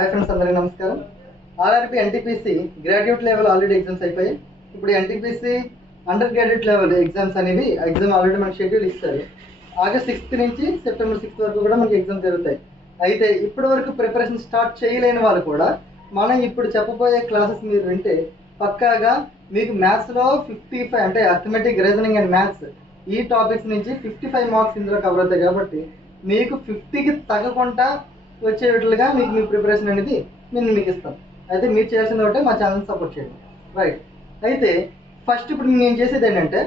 Hi friends, అందరికీ నమస్కారం. RRB NTPC graduate level already exams అయిపోయాయి. ఇప్పుడు NTPC under graduate level exams అనేవి ఎగ్జామ్ ఆల్రెడీ మనకి షెడ్యూల్ ఇస్తారు. ఆగస్ట్ 6 నుంచి సెప్టెంబర్ 6 వరకు కూడా మనకి ఎగ్జామ్స్ జరుగుతాయి. అయితే ఇప్పటి వరకు ప్రిపరేషన్ స్టార్ట్ చేయలేని వాళ్ళు కూడా మనం ఇప్పుడు చెప్పబోయే క్లాసెస్ మీరు వింటే పక్కాగా మీకు మ్యాథ్స్లో 55 అంటే అర్థమెటిక్, రీజనింగ్ అండ్ మ్యాథ్స్ ఈ టాపిక్స్ నుంచి 55 మార్క్స్ ఇందులో కవర్ అవుతాయి. కాబట్టి మీకు 50కి తగ్గకుండా వచ్చేటట్లుగా మీకు మీ ప్రిపరేషన్ అనేది నేను మీకు ఇస్తాను. అయితే మీరు చేయాల్సింది ఒకటే మా ఛానల్ సపోర్ట్ చేయండి, రైట్? అయితే ఫస్ట్ ఇప్పుడు నేను చేసేది ఏంటంటే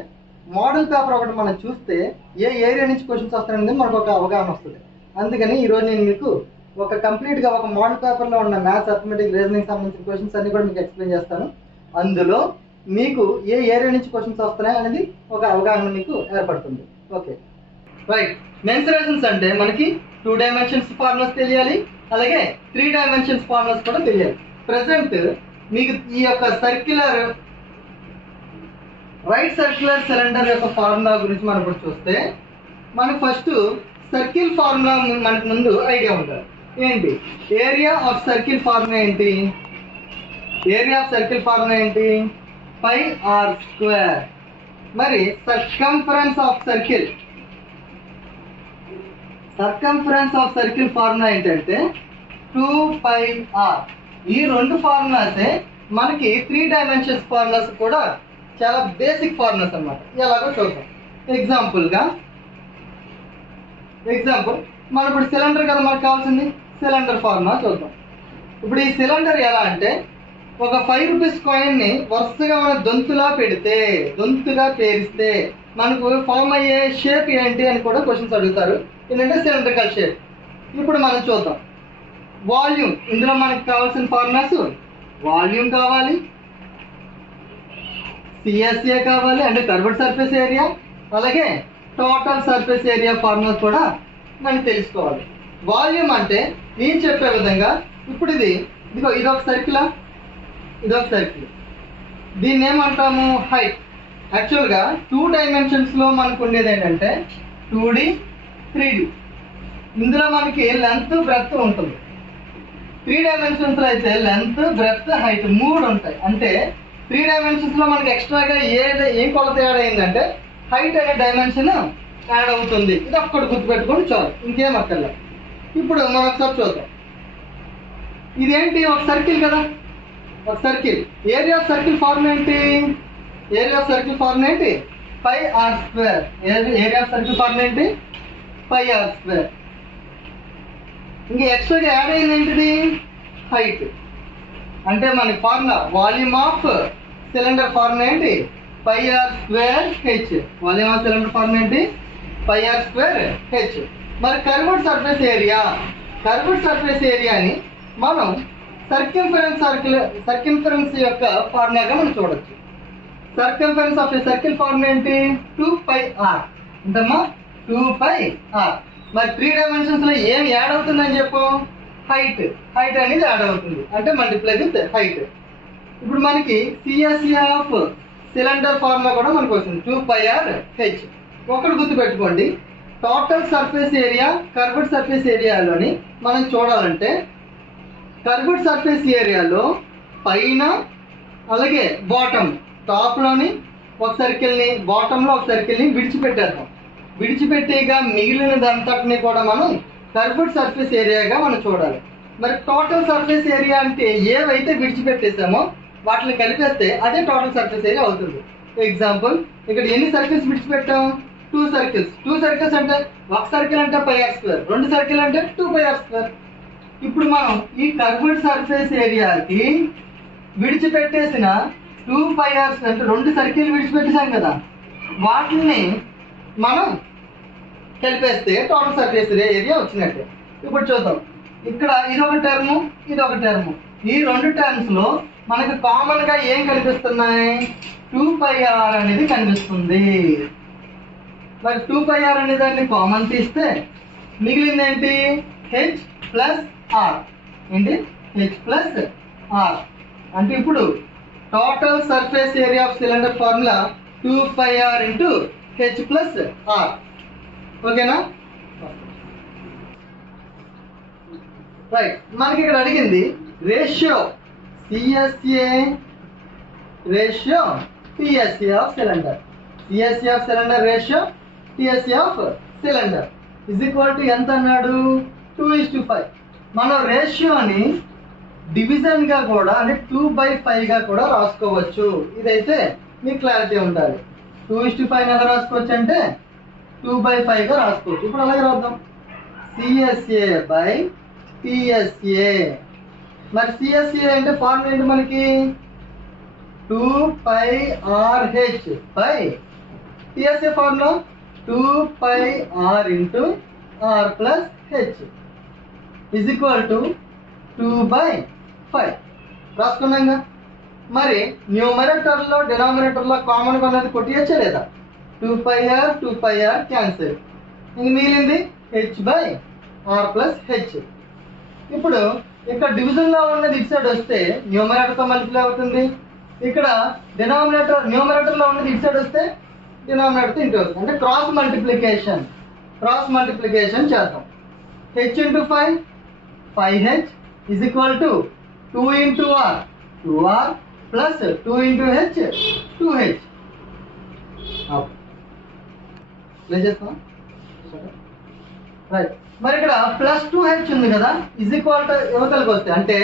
మోడల్ పేపర్ ఒకటి మనం చూస్తే ఏ ఏరియా నుంచి క్వశ్చన్స్ వస్తాయనేది మనకు ఒక అవగాహన వస్తుంది. అందుకని ఈరోజు నేను మీకు ఒక కంప్లీట్గా ఒక మోడల్ పేపర్లో ఉన్న మ్యాథ్స్, అర్థమెటిక్, రీజనింగ్ సంబంధించిన క్వశ్చన్స్ అన్ని కూడా మీకు ఎక్స్ప్లెయిన్ చేస్తాను. అందులో మీకు ఏ ఏరియా నుంచి క్వశ్చన్స్ వస్తున్నాయి అనేది ఒక అవగాహన మీకు ఏర్పడుతుంది. Okay, right. మెన్సురేషన్స్ అంటే మనకి 2 డైమెన్షన్స్ ఫార్ములాస్ తెలియాలి, అలాగే 3 డైమెన్షన్స్ ఫార్ములాస్ కూడా తెలియాలి. ప్రెసెంట్ మీకు ఈ యొక్క రైట్ సర్క్యులర్ సిలిండర్ యొక్క ఫార్ములా గురించి మనం ఇప్పుడు చూస్తే మనకు ఫస్ట్ సర్కిల్ ఫార్ములా మనకు ముందు ఐడియా ఉంటుంది. ఏంటి ఏరియా ఆఫ్ సర్కిల్ ఫార్ములా ఏంటి? ఏరియా ఆఫ్ సర్కిల్ ఫార్ములా ఏంటి? Pi r square. మరి సర్కంఫరెన్స్ ఆఫ్ సర్కిల్ ఫార్ములా ఏంటంటే 2πr. ఈ రెండు ఫార్ములాసే మనకి 3 డైమెన్షన్స్ ఫార్ములాస్ కూడా చాలా బేసిక్ ఫార్ములాస్ అన్నమాట. ఎలాగో చూద్దాం. ఎగ్జాంపుల్ మనం ఇప్పుడు సిలిండర్ కదా మనకు కావాల్సింది, సిలిండర్ ఫార్ములా చూద్దాం. ఇప్పుడు ఈ సిలిండర్ ఎలా అంటే ఒక 5 రూపీస్ కాయిన్ని వరుసగా మన దొంతుగా పేరిస్తే మనకు ఫామ్ అయ్యే షేప్ ఏంటి అని కూడా క్వశ్చన్స్ అడుగుతారు. ఏంటంటే సిలిండ్రికల్ షేప్. ఇప్పుడు మనం చూద్దాం. వాల్యూమ్, ఇందులో మనకు కావాల్సిన ఫార్ములాస్ వాల్యూమ్ కావాలి, సిఎస్ఏ కావాలి అంటే కర్వ్డ్ సర్ఫేస్ ఏరియా, అలాగే టోటల్ సర్ఫేస్ ఏరియా ఫార్ములాస్ కూడా మనం తెలుసుకోవాలి. వాల్యూమ్ అంటే నేను చెప్పే విధంగా ఇప్పుడు ఇదొక సర్కిల్, దీన్ని ఏమంటాము? హైట్. యాక్చువల్గా 2 డైమెన్షన్స్లో మనకు ఉండేది ఏంటంటే 2D 3D. ఇందులో మనకి లెంత్ బ్రెడ్త్ ఉంటుంది. 3 డైమెన్షన్స్లో అయితే లెంత్, బ్రెడ్త్, హైట్ 3 ఉంటాయి. అంటే 3 డైమెన్షన్స్లో మనకి ఎక్స్ట్రాగా ఏం కొలత యాడ్ అయిందంటే హైట్ అనే డైమెన్షన్ యాడ్ అవుతుంది. ఇది ఒక్కటి గుర్తుపెట్టుకొని చాలు, ఇంకేం అక్కర్లే. ఇప్పుడు మనం ఒకసారి చూద్దాం. ఇదేంటి? ఒక సర్కిల్ కదా, ఒక circle. Area of circle formula ఏంటి? Pi r square. Area of circle formula ఏంటి? Pi r square. ఇంకా ఎక్స్ట్రాగా యాడ్ అయింది ఏంటిది? హైట్. అంటే మనకి formula volume of cylinder formula ఏంటి? Pi r square H. Volume of cylinder formula ఏంటి? Pi r square H. మరి కర్వ్డ్ సర్ఫేస్ ఏరియాని మనం సర్కంఫరెన్స్ యొక్క ఫార్ములాగా మనం చూడొచ్చు. సర్కంఫరెన్స్ ఆఫ్ సర్కిల్ ఫార్ములా ఏంటి? 2πr. ఎంతమ్మా? 2πr. మరి 3 డైమెన్షన్స్ లో ఏం యాడ్ అవుతుందని చెప్పు? హైట్ అనేది యాడ్ అవుతుంది. అంటే మల్టిప్లై విత్ హైట్. ఇప్పుడు మనకి సిఎస్ఏ ఆఫ్ సిలిండర్ ఫార్ములా కూడా మనకు వస్తుంది 2πrh. ఒకటి గుర్తుపెట్టుకోండి, total surface area curved surface ఏరియాలోని మనం చూడాలంటే కర్వ్డ్ సర్ఫేస్ ఏరియాలో పైన అలాగే బాటమ్, టాప్లోని ఒక సర్కిల్ని, బాటంలో ఒక సర్కిల్ని విడిచిపెట్టేగా మిగిలినదంతటిని కూడా మనం కర్వ్డ్ సర్ఫేస్ ఏరియాగా మనం చూడాలి. మరి టోటల్ సర్ఫేస్ ఏరియా అంటే ఏవైతే విడిచిపెట్టేసామో వాటిని కలిపేస్తే అదే టోటల్ సర్ఫేస్ ఏరియా అవుతుంది. ఎగ్జాంపుల్, ఇక్కడ ఎన్ని సర్కిల్స్ విడిచిపెట్టాం? 2 సర్కిల్స్ అంటే ఒక సర్కిల్ అంటే పై ఆర్ స్క్వేర్, 2 సర్కిల్ అంటే 2πr స్క్వేర్. ఇప్పుడు మనం ఈ కర్వ్డ్ సర్ఫేస్ ఏరియాకి విడిచిపెట్టేసిన 2πr అంటే 2 సర్కిల్ విడిచిపెట్టేసాం కదా, వాటిని మనం కలిపేస్తే టోటల్ సర్ఫేస్ ఏరియా వచ్చినట్టే. ఇప్పుడు చూద్దాం. ఇక్కడ ఇదొక టర్ము, ఈ 2 టర్మ్స్ లో మనకు కామన్ గా ఏం కనిపిస్తున్నాయి? 2πr అనేది కనిపిస్తుంది. మరి 2πr అనే దాన్ని కామన్ తీస్తే మిగిలింది ఏంటి? h+r. ఏంటి? h+r. అంటే ఇప్పుడు total surface area of cylinder formula 2πr × h+r. ఓకేనా? రైట్, మనకి ఇక్కడ అడిగింది ratio CSA ratio TSA of cylinder. CSA of cylinder ratio TSA of cylinder is equal to ఎంత అన్నాడు? 2:5. మనం రేషియోని డివిజన్ గా కూడా అంటే 2/5 గా కూడా రాసుకోవచ్చు. ఇదైతే మీకు క్లారిటీ ఉండాలి. 2:5 ఎలా రాసుకోవచ్చు అంటే 2/5 గా రాసుకోవచ్చు. ఇప్పుడు అలాగే రాద్దాం. CSA by TSA. మరి సిఎస్ఏ అంటే ఫార్ములా ఏంటి మనకి? 2πRH by TSA formula 2πR into R plus H is equal to 2/5 రాసుకున్నాగా. మరి న్యూమరేటర్లో డినామినేటర్లో కామన్గా ఉన్నది కొట్టియచ్చా లేదా? 2πR cancel. ఇంక మిగిలింది h/R ప్లస్ హెచ్. ఇప్పుడు ఇక్కడ డివిజన్లో ఉన్నది ఇటు సైడ్ వస్తే న్యూమరేటర్తో మల్టిప్లై అవుతుంది. ఇక్కడ న్యూమరేటర్లో ఉన్నది ఇటు సైడ్ వస్తే డినామినేటర్తో ఇంటూ అవుతుంది. అంటే క్రాస్ మల్టిప్లికేషన్ చేద్దాం. h into 5 5h is equal to 2 into R 2R plus 2 into H 2h. చేస్తాం రైట్. మరి ఇక్కడ ప్లస్ 2h ఉంది కదా, ఇజ్ ఈక్వల్ టు యువతలకు వస్తే అంటే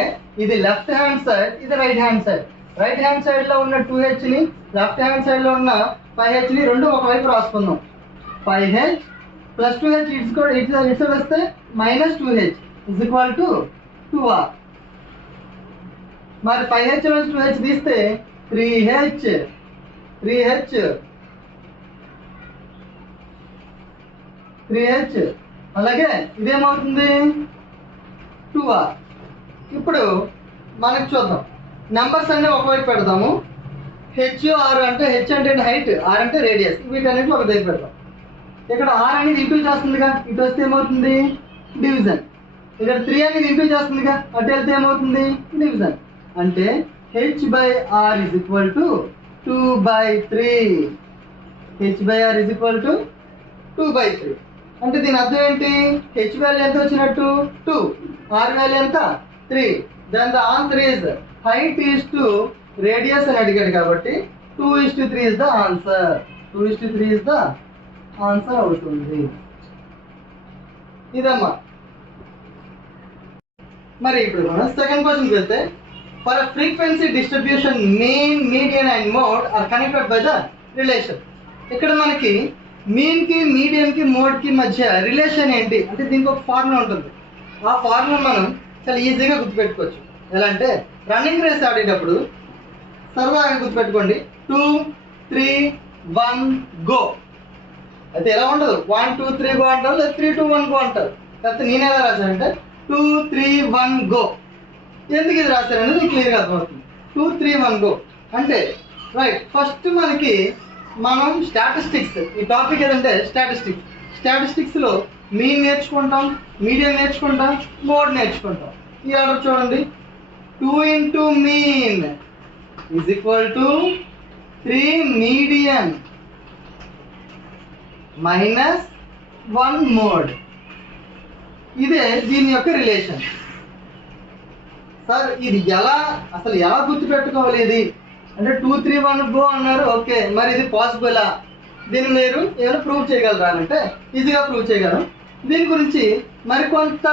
ఇది లెఫ్ట్ హ్యాండ్ సైడ్, ఇది right hand side. Right hand side లో ఉన్న 2h ని, లెఫ్ట్ హ్యాండ్ సైడ్ లో ఉన్న 5h ని రెండు ఒకవైపు రాసుకుందాం. 5h ప్లస్ 2h ఇటు సైడ్ వస్తే minus 2h is equal to 2R. మరి 5h నుంచి 2h తీస్తే 3h అలాగే ఇదేమవుతుంది 2R. ఇప్పుడు మనకు చూద్దాం, నెంబర్స్ అన్ని ఒకవైపు పెడదాము. HR అంటే హెచ్ అంటే హైట్, ఆర్ అంటే రేడియస్, వీటన్నిటి ఒక దగ్గర పెడదాం. ఇక్కడ R అనేది ఇంటూ చేస్తుందిగా, ఇటు వస్తే ఏమవుతుంది డివిజన్. ఇక్కడ 3 అనేది ఇంటూ చేస్తుందిగా, అటు వెళ్తే ఏమవుతుంది డివిజన్. అంటే h/R is equal to 2/3. h/R is equal to 2/3. అంటే దీని అర్థం ఏంటి? h వాల్యూ ఎంత వచ్చినట్టు 2, R వాల్యూ ఎంత 3. Then the answer is height is two radius అని అడిగాడు కాబట్టి 2:3 is the answer. 2:3 is the answer అవుతుంది. ఇదమ్మా. మరి ఇప్పుడు మనం సెకండ్ క్వశ్చన్కి వెళ్తే, for frequency distribution mean, median and mode are connected by the relation. ఇక్కడ మనకి మీన్ కి, మీడియన్ కి, మోడ్ కి మధ్య రిలేషన్ ఏంటి అంటే దీనికి ఒక ఫార్ములా ఉంటుంది. ఆ ఫార్ములా మనం చాలా ఈజీగా గుర్తుపెట్టుకోవచ్చు. ఎలా అంటే రన్నింగ్ రేస్ ఆడేటప్పుడు సరదాగా గుర్తుపెట్టుకోండి, 2 3 1 గో. అయితే ఎలా ఉండదు 1 2 3 గో అంటారు, లేదా 3 2 1 గో అంటారు. కాకపోతే నేను ఎలా రాశానంటే 2 3 1 గో. ఎందుకు ఇది రాశారనేది క్లియర్గా అర్థమవుతుంది. 2 3 1 గో అంటే రైట్. ఫస్ట్ మనకి మనం స్టాటిస్టిక్స్, ఈ టాపిక్ ఏదంటే స్టాటిస్టిక్స్లో మీన్ నేర్చుకుంటాం, మీడియన్ నేర్చుకుంటాం, మోడ్ నేర్చుకుంటాం. ఈ ఆర్డర్ చూడండి, 2 into mean is equal to 3 median minus 1 mode. ఇదే దీని యొక్క రిలేషన్. సార్ ఇది అసలు ఎలా గుర్తుపెట్టుకోవాలి ఇది అంటే 2 3 1 గో అన్నారు, ఓకే. మరి ఇది పాసిబులా, దీన్ని మీరు ఏమైనా ప్రూవ్ చేయగలరా అంటే ఈజీగా ప్రూవ్ చేయగలం. దీని గురించి మరికొంత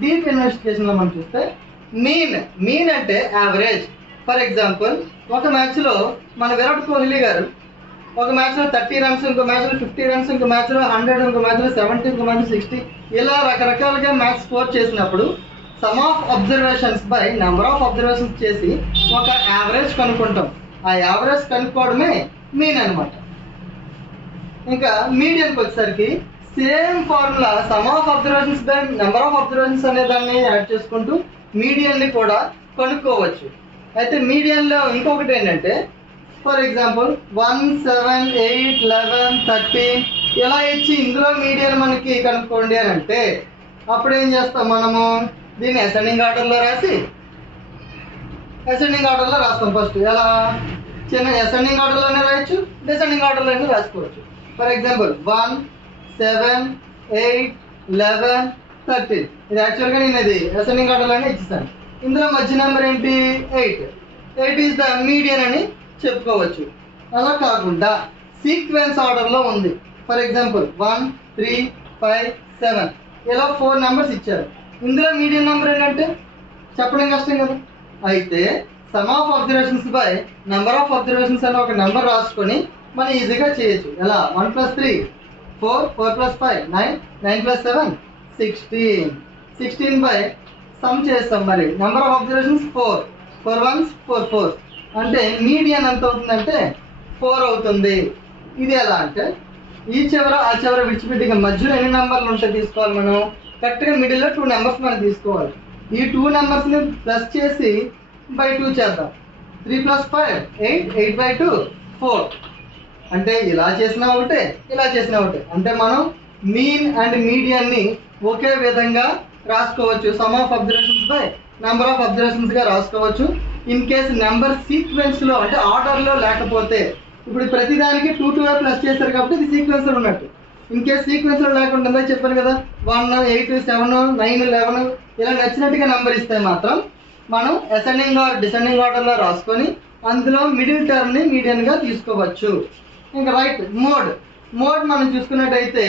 డీప్ ఇన్వెస్టిగేషన్లో మనం చూస్తే, మీన్ అంటే యావరేజ్. ఫర్ ఎగ్జాంపుల్, ఒక మ్యాచ్లో మన విరాట్ కోహ్లీ గారు ఒక మ్యాచ్లో 30 రన్స్, ఇంకో మ్యాచ్లో 50 రన్స్, ఇంకో మ్యాచ్లో 100, ఇంకో మ్యాచ్లో 70, ఇంకో మ్యాచ్లో 60, ఇలా రకరకాలుగా మ్యాచ్ స్కోర్ చేసినప్పుడు some of observations by number of observations చేసి ఒక యావరేజ్ కనుక్కుంటాం. ఆ యావరేజ్ కనుక్కోవడమే మీన్ అనమాట. ఇంకా మీడియన్కి వచ్చేసరికి same formula, some of observations by number of observations అనే దాన్ని యాడ్ చేసుకుంటూ మీడియన్ని కూడా కనుక్కోవచ్చు. అయితే మీడియన్లో ఇంకొకటి ఏంటంటే, ఫర్ ఎగ్జాంపుల్ 1 7 8 11 30 ఇలా ఇచ్చి ఇందులో మీడియన్ మనకి కనుక్కోండి అని అంటే అప్పుడు ఏం చేస్తాం, మనము దీన్ని అసెండింగ్ ఆర్డర్లో రాస్తాం. ఫస్ట్ ఎలా చిన్న అసెండింగ్ ఆర్డర్లోనే రాయొచ్చు, డిసెండింగ్ ఆర్డర్లోనే రాసుకోవచ్చు. For example 1 7 8 11 13. ఇది యాక్చువల్గా నేను ఇది అసెండింగ్ ఆర్డర్లోనే ఇచ్చేసాను. ఇందులో మధ్య నెంబర్ ఏంటి 8. 8 ఈజ్ ద మీడియన్ అని చెప్పుకోవచ్చు. అలా కాకుండా సీక్వెన్స్ ఆర్డర్లో ఉంది. ఫర్ ఎగ్జాంపుల్ 1, 3, 5, 7 ఇలా 4 నెంబర్స్ ఇచ్చారు. ఇందులో మీడియన్ నెంబర్ ఏంటంటే చెప్పడం కష్టం కదా. అయితే some of observations by number of observations అని ఒక నెంబర్ రాసుకొని మనం ఈజీగా చేయొచ్చు. ఎలా 1 + 3 4, 4 + 5 9, 9 + 7 16. 16 బై సమ్ చేస్తాం. మరి number of observations 4, 4 1s 4 4s అంటే మీడియన్ ఎంత అవుతుందంటే 4 అవుతుంది. ఇది ఎలా అంటే ఈ చివర ఆ చివర విడిచిపెట్టి మధ్యలో ఎన్ని నెంబర్లు ఉంటాయి తీసుకోవాలి. మనం కరెక్ట్గా మిడిల్లో 2 నెంబర్స్ మనం తీసుకోవాలి. ఈ 2 నెంబర్స్ని ప్లస్ చేసి బై 2 చేద్దాం. 3 + 5 8, 8/2 4. అంటే ఇలా చేసినా ఒకటే, ఇలా చేసినా ఒకటే. అంటే మనం మీన్ అండ్ మీడియన్ని ఒకే విధంగా రాసుకోవచ్చు. Sum of observations by number of అబ్జర్వేషన్స్గా రాసుకోవచ్చు. ఇన్ కేస్ నెంబర్ సీక్వెన్స్లో అంటే ఆర్డర్లో లేకపోతే, ఇప్పుడు ప్రతిదానికి 2 2 ప్లస్ చేశారు కాబట్టి ఇది సీక్వెన్స్లో ఉన్నట్టు. ఇన్ కేస్ సీక్వెన్స్లో లేకుండా చెప్పాను కదా 1, 8, 7, 9, 11 ఇలా నచ్చినట్టుగా నెంబర్ ఇస్తే మాత్రం మనం అసెండింగ్ ఆర్ డిసెండింగ్ ఆర్డర్లో రాసుకొని అందులో మిడిల్ టర్మ్ని మీడియన్గా తీసుకోవచ్చు. ఇంకా రైట్ మోడ్ మనం చూసుకున్నట్టయితే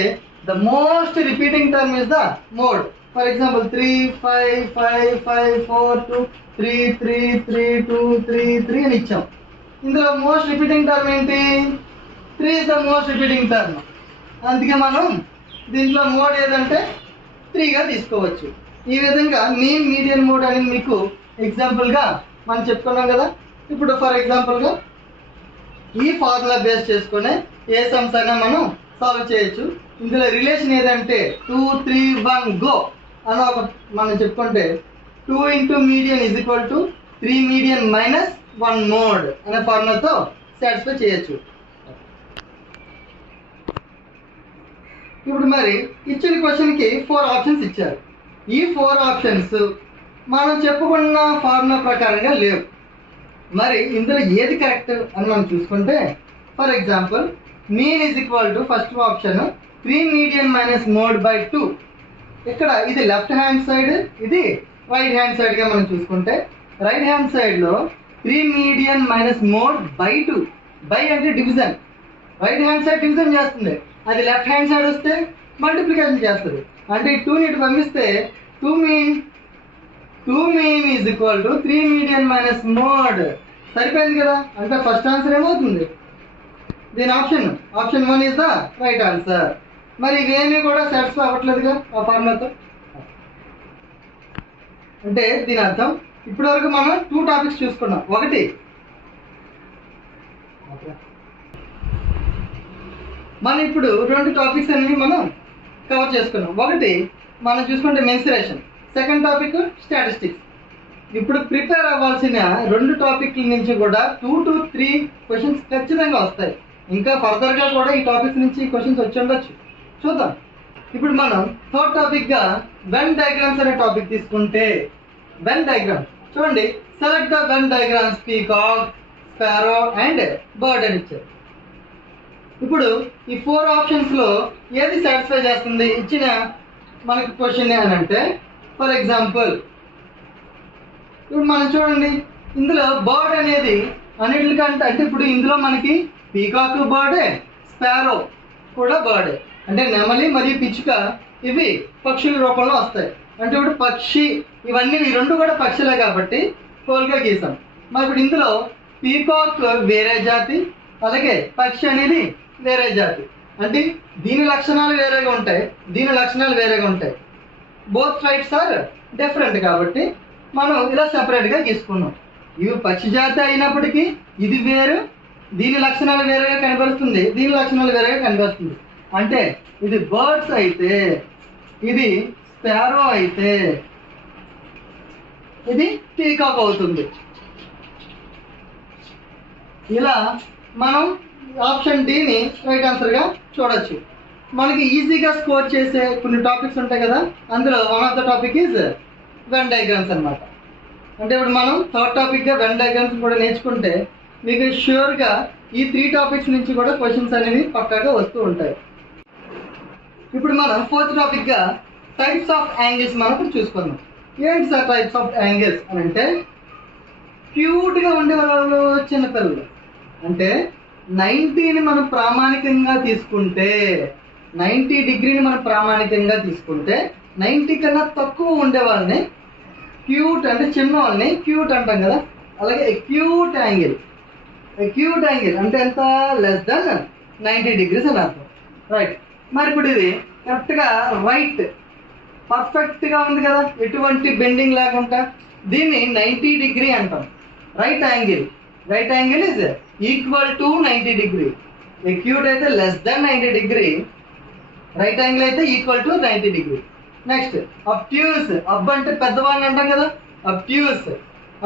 the most repeating term is the mode. For example 3 5 5 5 4 2 3 3 3 2 3 3 అని ఇచ్చాం. ఇందులో మోస్ట్ రిపీటింగ్ టర్మ్ ఏంటి 3 is the most repeating term. అందుకే మనం దీంట్లో మోడ్ ఏదంటే 3గా తీసుకోవచ్చు. ఈ విధంగా మీన్ మీడియన్ మోడ్ అనేది మీకు ఎగ్జాంపుల్గా మనం చెప్పుకున్నాం కదా. ఇప్పుడు ఫర్ ఎగ్జాంపుల్గా ఈ ఫార్ములా బేస్ చేసుకునే ఏ సమ్స్ అయినా మనం సాల్వ్ చేయొచ్చు. ఇందులో రిలేషన్ ఏదంటే 2 3 1 గో అని ఒక మనం చెప్పుకుంటే 2 × మీడియన్ = 3 మీడియన్ - 1 మోడ్ అనే ఫార్ములాతో సాటిస్ఫై చేయొచ్చు. ఇప్పుడు మరి ఇచ్చిన క్వశ్చన్కి 4 ఆప్షన్స్ ఇచ్చారు. ఈ 4 ఆప్షన్స్ మనం చెప్పుకున్న ఫార్ములా ప్రకారంగా లేవు. మరి ఇందులో ఏది కరెక్ట్ అని మనం చూసుకుంటే for example mean = first option 3 median - mode by 2. ఇక్కడ ఇది లెఫ్ట్ హ్యాండ్ సైడ్, ఇది రైట్ హ్యాండ్ సైడ్గా మనం చూసుకుంటే రైట్ హ్యాండ్ సైడ్లో 3 మీడియన్ - మోడ్ బై 2. బై అంటే division, right hand side division చేస్తుంది. అది లెఫ్ట్ హ్యాండ్ సైడ్ వస్తే మల్టిప్లికేషన్ చేస్తుంది. అంటే ఈ 2ని ఇటు పంపిస్తే 2 మీన్ = 3 మీడియన్ - మోడ్ సరిపోయింది కదా. అంటే ఫస్ట్ ఆన్సర్ ఏమవుతుంది దీని option 1 is the right answer. మరి ఇవేమీ కూడా సాటిస్ఫై అవ్వట్లేదుగా ఆ ఫార్ములాతో. అంటే దీని అర్థం ఇప్పటి వరకు మనం 2 టాపిక్స్ చూసుకున్నాం. ఒకటి మనం ఇప్పుడు 2 టాపిక్స్ అనేవి మనం కవర్ చేసుకున్నాం. ఒకటి మనం చూసుకుంటే మెన్సురేషన్, సెకండ్ టాపిక్ స్టాటిస్టిక్స్. ఇప్పుడు ప్రిపేర్ అవ్వాల్సిన 2 టాపిక్ల నుంచి కూడా 2 to 3 క్వశ్చన్స్ ఖచ్చితంగా వస్తాయి. ఇంకా ఫర్దర్గా కూడా ఈ టాపిక్స్ నుంచి క్వశ్చన్స్ వచ్చి ఉండొచ్చు, చూద్దాం. ఇప్పుడు మనం థర్డ్ టాపిక్గా వెన్ డయాగ్రామ్స్ అనే టాపిక్ తీసుకుంటే వెన్ డయాగ్రామ్స్ చూడండి. Select the Venn diagrams peacock, sparrow and bird అని ఇచ్చారు. ఇప్పుడు ఈ 4 ఆప్షన్స్లో ఏది సాటిస్ఫై చేస్తుంది ఇచ్చిన మనకి క్వశ్చన్ అని అంటే ఫర్ ఎగ్జాంపుల్ ఇప్పుడు మనం చూడండి ఇందులో బర్డ్ అనేది అన్నిటికంటే అంటే ఇప్పుడు ఇందులో మనకి పీకాక్ బర్డే, స్పారో కూడా బర్డే. అంటే నెమలి మరియు పిచ్చుక ఇవి పక్షుల రూపంలో వస్తాయి. అంటే ఇప్పుడు పక్షి ఇవన్నీ ఈ 2 కూడా పక్షులే కాబట్టి హోల్గా గీసాం. మరి ఇప్పుడు ఇందులో పీకాక్ వేరే జాతి, అలాగే పక్షి అనేది వేరే జాతి. అంటే దీని లక్షణాలు వేరేగా ఉంటాయి, దీని లక్షణాలు వేరేగా ఉంటాయి. బోత్ టైప్స్ ఆర్ డిఫరెంట్ కాబట్టి మనం ఇలా సెపరేట్గా గీసుకున్నాం. ఇవి పక్షి జాతి అయినప్పటికీ ఇది వేరు, దీని లక్షణాలు వేరేగా కనబడుతుంది, దీని లక్షణాలు వేరేగా కనబడుతుంది. అంటే ఇది బర్డ్స్ అయితే, ఇది స్పారో అయితే, ఇది పీకాక్ అవుతుంది. ఇలా మనం ఆప్షన్ డిని రైట్ ఆన్సర్గా చూడొచ్చు. మనకి ఈజీగా స్కోర్ చేసే కొన్ని టాపిక్స్ ఉంటాయి కదా, అందులో one of the topic is Venn diagrams అనమాట. అంటే ఇప్పుడు మనం థర్డ్ టాపిక్గా వెన్ డయాగ్రామ్స్ కూడా నేర్చుకుంటే మీకు ష్యూర్గా ఈ 3 టాపిక్స్ నుంచి కూడా క్వశ్చన్స్ అనేవి పక్కాగా వస్తూ ఉంటాయి. ఇప్పుడు మనం ఫోర్త్ టాపిక్గా టైప్స్ ఆఫ్ యాంగిల్స్ మనం ఇప్పుడు చూసుకుందాం. ఏంటి సార్ టైప్స్ ఆఫ్ యాంగిల్స్ అని అంటే, క్యూట్గా ఉండే వాళ్ళు చిన్నపిల్లలు అంటే 90ని మనం ప్రామాణికంగా తీసుకుంటే, 90 డిగ్రీని మనం ప్రామాణికంగా తీసుకుంటే 90 కన్నా తక్కువ ఉండే వాళ్ళని క్యూట్ అంటే చిన్న వాళ్ళని క్యూట్ అంటాం కదా. అలాగే అక్యూట్ యాంగిల్ అంటే ఎంత, లెస్ దెన్ 90 డిగ్రీస్ అని అర్థం. రైట్. మరి ఇప్పుడు ఇది కరెక్ట్గా రైట్ పర్ఫెక్ట్గా ఉంది కదా, ఎటువంటి బెండింగ్ లేకుండా, దీన్ని 90 డిగ్రీ అంటాం. Right angle is equal to 90 degree. Acute అయితే less than 90 degree, right angle అయితే equal to 90 degree. Next obtuse. అబ్ అంటే పెద్దవాడిని అంటాం కదా,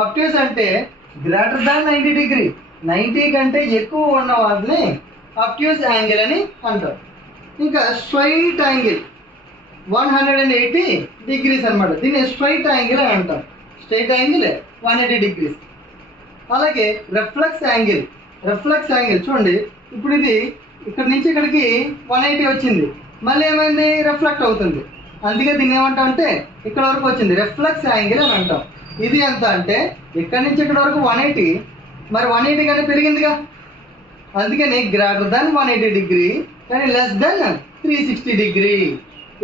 అబ్ట్యూస్ అంటే గ్రేటర్ దాన్ 90 డిగ్రీ, 90 కంటే ఎక్కువ ఉన్న వాటిని అబ్ట్యూస్ యాంగిల్ అని అంటారు. ఇంకా స్ట్రైట్ యాంగిల్ 180 డిగ్రీస్ అనమాట, దీన్ని స్ట్రైట్ యాంగిల్ అని అంటాం. Straight angle 180 degrees. అలాగే రిఫ్లెక్స్ యాంగిల్ చూడండి, ఇప్పుడు ఇది ఇక్కడ నుంచి ఇక్కడికి 180 వచ్చింది, మళ్ళీ ఏమైంది, రిఫ్లెక్ట్ అవుతుంది, అందుకే దీన్ని ఏమంటాం అంటే ఇక్కడ వరకు వచ్చింది, రిఫ్లెక్స్ యాంగిల్ అని అంటాం. ఇది ఎంత అంటే ఇక్కడ నుంచి ఇక్కడ వరకు 180, మరి 180 కానీ పెరిగిందిగా, అందుకని గ్రేటర్ దాన్ 180 డిగ్రీ కానీ less than 360 degree.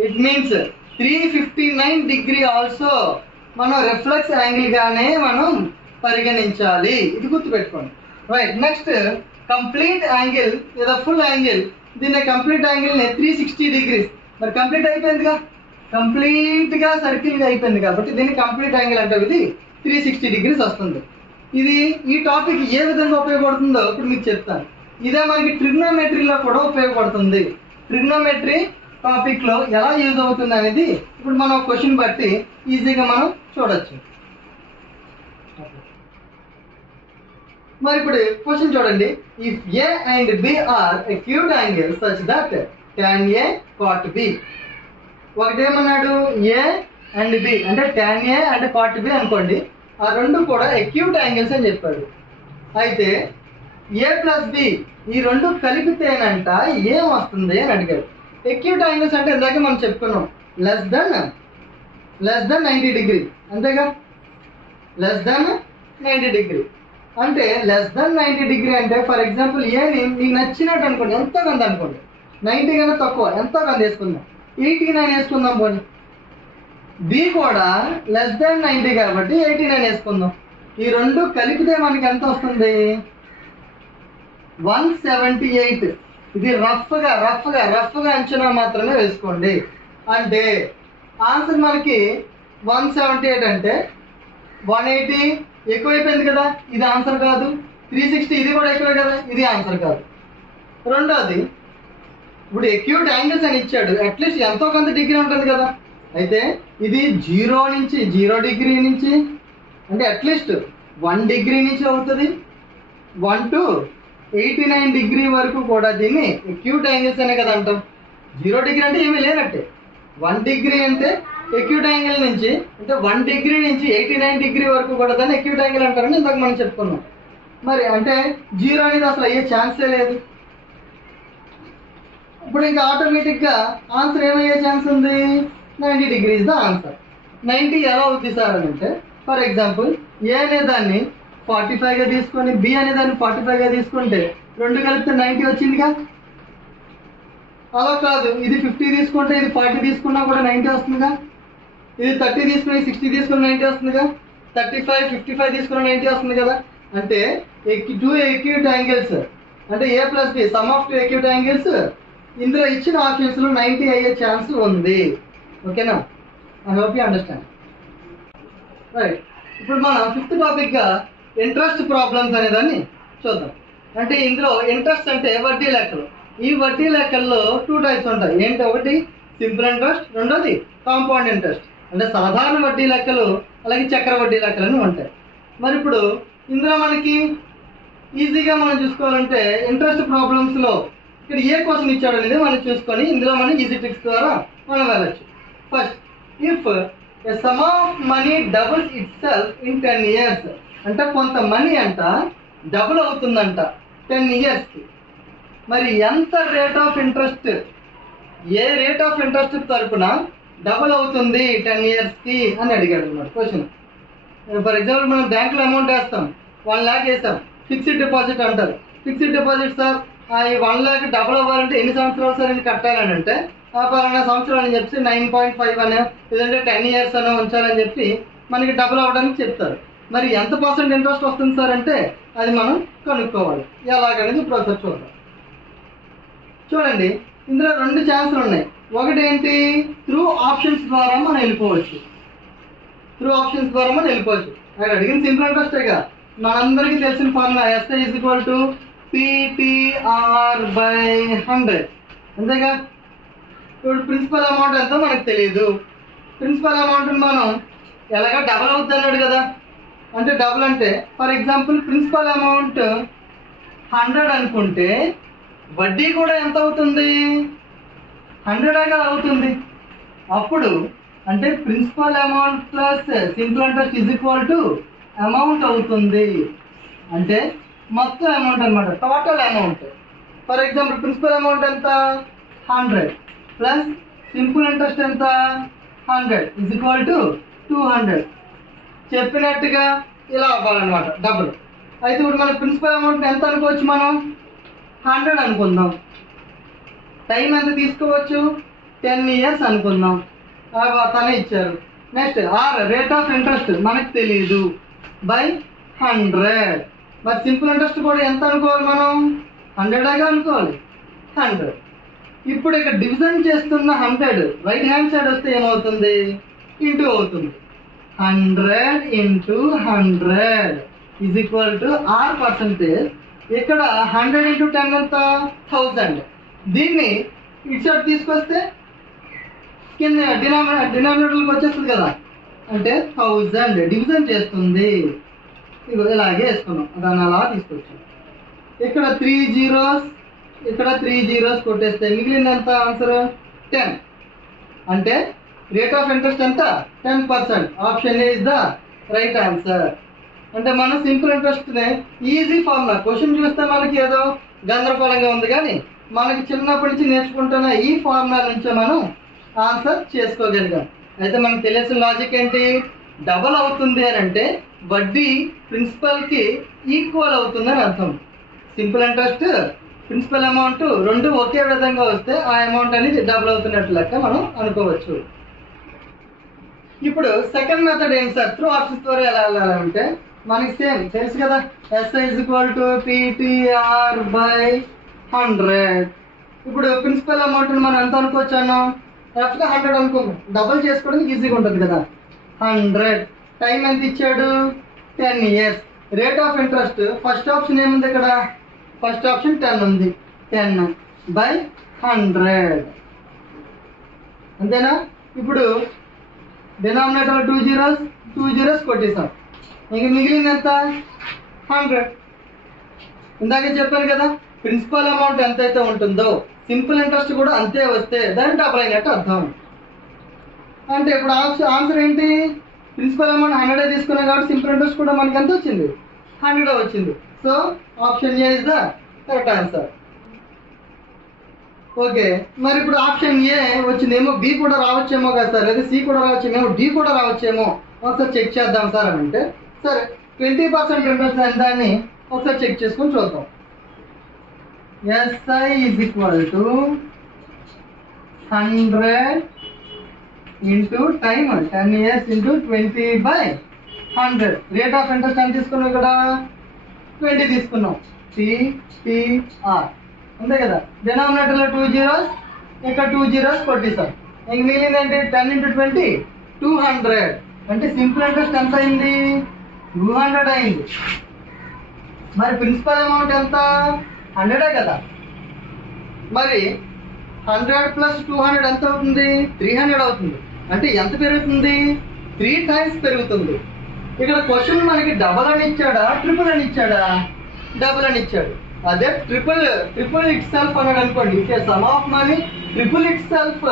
It means 359 degree also మనం రిఫ్లెక్స్ యాంగిల్ గానే మనం పరిగణించాలి, ఇది గుర్తుపెట్టుకోండి. రైట్. నెక్స్ట్ కంప్లీట్ యాంగిల్ లేదా ఫుల్ యాంగిల్, దీన్ని కంప్లీట్ యాంగిల్ని 360 డిగ్రీస్, మరి కంప్లీట్ అయిపోయిందిగా, కంప్లీట్గా సర్కిల్గా అయిపోయింది కాబట్టి దీన్ని కంప్లీట్ యాంగిల్ అంటే ఇది 360 డిగ్రీస్ వస్తుంది. ఇది ఈ టాపిక్ ఏ విధంగా ఉపయోగపడుతుందో ఇప్పుడు మీకు చెప్తాను. ఇదే మనకి ట్రిగ్నోమెట్రీలో కూడా ఉపయోగపడుతుంది. ట్రిగ్నోమెట్రీ టాపిక్లో ఎలా యూజ్ అవుతుంది అనేది ఇప్పుడు మనం క్వశ్చన్ బట్టి ఈజీగా మనం చూడొచ్చు. మరి ఇప్పుడు క్వశ్చన్ చూడండి, if A and B are acute angle such that tan A cot B. ఒకటేమన్నాడు, ఏ అండ్ బి అంటే tan A and cot B అనుకోండి, ఆ రెండు కూడా అక్యూట్ యాంగిల్స్ అని చెప్పాడు. అయితే ఏ ప్లస్ బి ఈ రెండు కలిపితేనంట ఏం వస్తుంది అని అడిగాడు. అక్యూట్ యాంగిల్స్ అంటే ఇందాక మనం చెప్పుకున్నాం, లెస్ దెన్ 90 డిగ్రీ, అంతేగా, లెస్ దెన్ 90 డిగ్రీ అంటే లెస్ దెన్ 90 డిగ్రీ అంటే ఫర్ ఎగ్జాంపుల్ ఏని మీకు నచ్చినట్టు అనుకోండి, ఎంత కొంత అనుకోండి, 90 కన్నా తక్కువ ఎంత కొంత వేసుకుందాం, 89 వేసుకుందాం పోనీ. బి కూడా లెస్ దెన్ 90 కాబట్టి 89 వేసుకుందాం. ఈ రెండు కలిపితే మనకి ఎంత వస్తుంది, 178. ఇది రఫ్గా అంచనా మాత్రమే వేసుకోండి. అంటే ఆన్సర్ మనకి 178 అంటే 180 ఎక్కువైపోయింది కదా, ఇది ఆన్సర్ కాదు. 360 ఇది కూడా ఎక్కువే కదా, ఇది ఆన్సర్ కాదు. రెండోది, ఇప్పుడు అక్యూట్ యాంగిల్స్ అని ఇచ్చాడు, అట్లీస్ట్ ఎంతో కొంత డిగ్రీ ఉంటుంది కదా. అయితే ఇది 0 డిగ్రీ నుంచి అంటే అట్లీస్ట్ 1 డిగ్రీ నుంచి అవుతుంది, 1 to 89 డిగ్రీ వరకు కూడా దీన్ని అక్యూట్ యాంగిల్స్ అనే కదా అంటాం. 0 డిగ్రీ అంటే ఏమీ లేనట్టే, 1 డిగ్రీ అంటే అక్యూట్ యాంగిల్ నుంచి అంటే 1 డిగ్రీ నుంచి 89 డిగ్రీ వరకు కూడా దాన్ని అక్యూట్ యాంగిల్ అంటారని ఇందాక మనం చెప్పుకున్నాం. మరి అంటే 0 అనేది అసలు అయ్యే ఛాన్సే లేదు. ఇప్పుడు ఇంకా ఆటోమేటిక్గా ఆన్సర్ ఏమయ్యే ఛాన్స్ ఉంది, 90 డిగ్రీస్ ద ఆన్సర్. 90 ఎలా అవుతుంది సార్ అని అంటే, ఫర్ ఎగ్జాంపుల్ ఏ అనే దాన్ని 45గా తీసుకొని బి అనే దాన్ని 45గా తీసుకుంటే రెండు కలిపితే 90 వచ్చిందిగా. అలా కాదు, ఇది 50 తీసుకుంటే ఇది 40 తీసుకున్నా కూడా 90 వస్తుందిగా. ఇది 30 తీసుకుని 60 తీసుకుని 90 వస్తుందిగా. 35 55 తీసుకుని 90 వస్తుంది కదా. అంటే 2 అక్యూట్ యాంగిల్స్ అంటే A plus B sum of 2 acute angles ఇందులో ఇచ్చిన ఆప్షన్స్లో 90 అయ్యే ఛాన్స్ ఉంది. ఓకేనా, I hope you understand. Right. ఇప్పుడు మనం 5th టాపిక్గా ఇంట్రెస్ట్ ప్రాబ్లమ్స్ అనేదాన్ని చూద్దాం. అంటే ఇందులో ఇంట్రెస్ట్ అంటే వడ్డీ లెక్కలు. ఈ వడ్డీ లెక్కల్లో 2 టైప్స్ ఉంటాయి. ఏంటి, ఒకటి సింపుల్ ఇంట్రెస్ట్, రెండోది కాంపౌండ్ ఇంట్రెస్ట్. అంటే సాధారణ వడ్డీ లెక్కలు అలాగే చక్ర వడ్డీ లెక్కలు అని ఉంటాయి. మరి ఇప్పుడు ఇందులో మనకి ఈజీగా మనం చూసుకోవాలంటే ఇంట్రెస్ట్ ప్రాబ్లమ్స్లో ఇక్కడ ఏ క్వశ్చన్ ఇచ్చాడు అనేది మనం చూసుకొని ఇందులో మనం ఈజీ ట్రిక్స్ ద్వారా మనం వెళ్ళచ్చు. First, if a some of money doubles it self in 10 years అంటే కొంత మనీ అంట డబుల్ అవుతుందంట 10 yearsకి. మరి ఎంత rate of interest, A rate of interest తరపున డబుల్ అవుతుంది 10 yearsకి అని అడిగాడు అన్నమాట క్వశ్చన్. ఫర్ ఎగ్జాంపుల్ మనం బ్యాంకులో అమౌంట్ వేస్తాం, 1 lakh వేస్తాం, ఫిక్స్డ్ డిపాజిట్ అంటారు. ఫిక్స్డ్ డిపాజిట్ సార్ ఈ 1 lakh డబుల్ అవ్వాలంటే ఎన్ని సంవత్సరాలు సార్ అని కట్టాలని అంటే పలానా సంవత్సరాలు అని చెప్పి 9.5 అని లేదంటే 10 years అని ఉంచాలని చెప్పి మనకి డబుల్ అవ్వడానికి చెప్తారు. మరి ఎంత % ఇంట్రెస్ట్ వస్తుంది సార్ అంటే అది మనం కనుక్కోవాలి. ఎలాగనేది ప్రాసెస్ చూద్దాం. చూడండి, ఇందులో 2 ఛాన్సులు ఉన్నాయి. ఒకటి ఏంటి, త్రూ ఆప్షన్స్ ద్వారా మనం వెళ్ళిపోవచ్చు. అక్కడ అడిగిన సింపుల్ ఇంట్రెస్టేగా, మనందరికీ తెలిసిన ఫార్ములా SI = PTR/100 అంతేగా. ఇప్పుడు ప్రిన్సిపల్ అమౌంట్ ఎంతో మనకు తెలియదు. ప్రిన్సిపల్ అమౌంట్ మనం ఎలాగా డబుల్ అవుతుంది అన్నాడు కదా, అంటే డబుల్ అంటే ఫర్ ఎగ్జాంపుల్ ప్రిన్సిపల్ అమౌంట్ 100 అనుకుంటే వడ్డీ కూడా ఎంత అవుతుంది, 100 అవుతుంది. అప్పుడు అంటే principal amount plus simple interest = amount అవుతుంది. అంటే మొత్తం అమౌంట్ అనమాట, total amount. For example principal amount ఎంత 100 ప్లస్ సింపుల్ ఇంట్రెస్ట్ ఎంత 100 = 200. చెప్పినట్టుగా ఇలా అవ్వాలన్నమాట డబుల్. అయితే ఇప్పుడు మన ప్రిన్సిపల్ అమౌంట్ ఎంత అనుకోవచ్చు, మనం 100 అనుకుందాం. టైం ఎంత తీసుకోవచ్చు, 10 years అనుకుందాం. తనే ఇచ్చారు. నెక్స్ట్ రేట్ ఆఫ్ ఇంట్రెస్ట్ మనకు తెలియదు /100. మరి సింపుల్ ఇంట్రెస్ట్ కూడా ఎంత అనుకోవాలి, మనం 100 అనుకోవాలి, 100. ఇప్పుడు ఇక్కడ డివిజన్ చేస్తున్న 100 రైట్ హ్యాండ్ సైడ్ వస్తే ఏమవుతుంది, ఇంటూ అవుతుంది. 100 × 100 = R%. ఇక్కడ 100 × 10 ఎంత 1000. దీన్ని ఇటు సైడ్ తీసుకొస్తే కింద డినామినేటర్కి వచ్చేస్తుంది కదా, అంటే 1000 డివిజన్ చేస్తుంది. ఇలాగే వేసుకున్నాం, దాన్ని అలా తీసుకొచ్చాం. ఇక్కడ 3 zeros, ఇక్కడ 3 zeros కొట్టేస్తే మిగిలింది ఎంత ఆన్సర్ 10. అంటే రేట్ ఆఫ్ ఇంట్రెస్ట్ ఎంత 10%. Option A is the right answer. అంటే మనం సింపుల్ ఇంట్రెస్ట్నే ఈజీ ఫార్ములా, క్వశ్చన్ చూస్తే మనకి ఏదో గందరగోళంగా ఉంది, కానీ మనకి చిన్నప్పటి నుంచి నేర్చుకుంటున్న ఈ ఫార్ములా నుంచే మనం ఆన్సర్ చేసుకోగలిగాం. అయితే మనకు తెలిసిన లాజిక్ ఏంటి, డబల్ అవుతుంది అని అంటే వడ్డీ ప్రిన్సిపల్కి ఈక్వల్ అవుతుందని అర్థం. సింపుల్ ఇంట్రెస్ట్ ప్రిన్సిపల్ అమౌంట్ 2 ఒకే విధంగా వస్తే ఆ అమౌంట్ అనేది డబుల్ అవుతున్నట్లు లెక్క మనం అనుకోవచ్చు. ఇప్పుడు సెకండ్ మెథడ్ ఏంటి సార్, త్రూ ఆప్షన్స్ ద్వారా ఎలా వెళ్ళాలంటే మనకి సేమ్ తెలుసు కదా, SI = PTR/100. ఇప్పుడు ప్రిన్సిపల్ అమౌంట్ మనం ఎంత అనుకోవచ్చు అన్నాం, రఫ్గా 100 అనుకుందాం. డబుల్ చేసుకోవడానికి ఈజీగా ఉంటుంది కదా. 100 టైం ఎంత ఇచ్చాడు 10 years. Rate of interest first option ఏముంది, ఇక్కడ ఫస్ట్ ఆప్షన్ 10 ఉంది. 10/100 అంతేనా. ఇప్పుడు డినామినేటర్ 2 zeros కొట్టేసాం. ఇంక మిగిలింది ఎంత 100. ఇందాకే చెప్పాను కదా, ప్రిన్సిపల్ అమౌంట్ ఎంతైతే ఉంటుందో సింపుల్ ఇంట్రెస్ట్ కూడా అంతే వస్తే దాన్ని డబుల్ అయినట్టు అర్థం. అంటే ఇప్పుడు ఆన్సర్ ఏంటి, ప్రిన్సిపల్ అమౌంట్ 100 తీసుకున్నాం కాబట్టి సింపుల్ ఇంట్రెస్ట్ కూడా మనకి ఎంత వచ్చింది 100 వచ్చింది. So option A is the correct answer. Okay, మరి ఇప్పుడు ఆప్షన్ ఏ వచ్చిందేమో, బి కూడా రావచ్చేమో కదా సార్, లేదా సి కూడా రావచ్చేమో, డి కూడా రావచ్చేమో, ఒకసారి చెక్ చేద్దాం సార్ అని అంటే సరే 20% ఇంట్రెస్ట్ అని దాన్ని ఒకసారి చెక్ చేసుకొని చూద్దాం. SI = 100 into time 10 years into 20/100. Rate of interest ఎంత తీసుకున్నాం, ఇక్కడ 20 తీసుకున్నాం. PTR అంతే కదా. డినామినేటర్లో 2 zeros, ఇక్కడ 2 zeros కొట్టేసాం. ఇంక మిగిలింది ఏంటి 10 × 20 200. అంటే సింపుల్ ఇంట్రెస్ట్ ఎంత అయింది 200 అయింది. మరి ప్రిన్సిపల్ అమౌంట్ ఎంత 100 కదా. మరి 100 + 200 ఎంత అవుతుంది 300 అవుతుంది. అంటే ఎంత పెరుగుతుంది 3 times పెరుగుతుంది. ఇక్కడ క్వశ్చన్ మనకి డబల్ అని ఇచ్చాడా ట్రిపుల్ అని ఇచ్చాడా, డబుల్ అని ఇచ్చాడు. అదే ట్రిపుల్ ఇట్ సెల్ఫ్ అన్నాడు అనుకోండి, some of money triple it self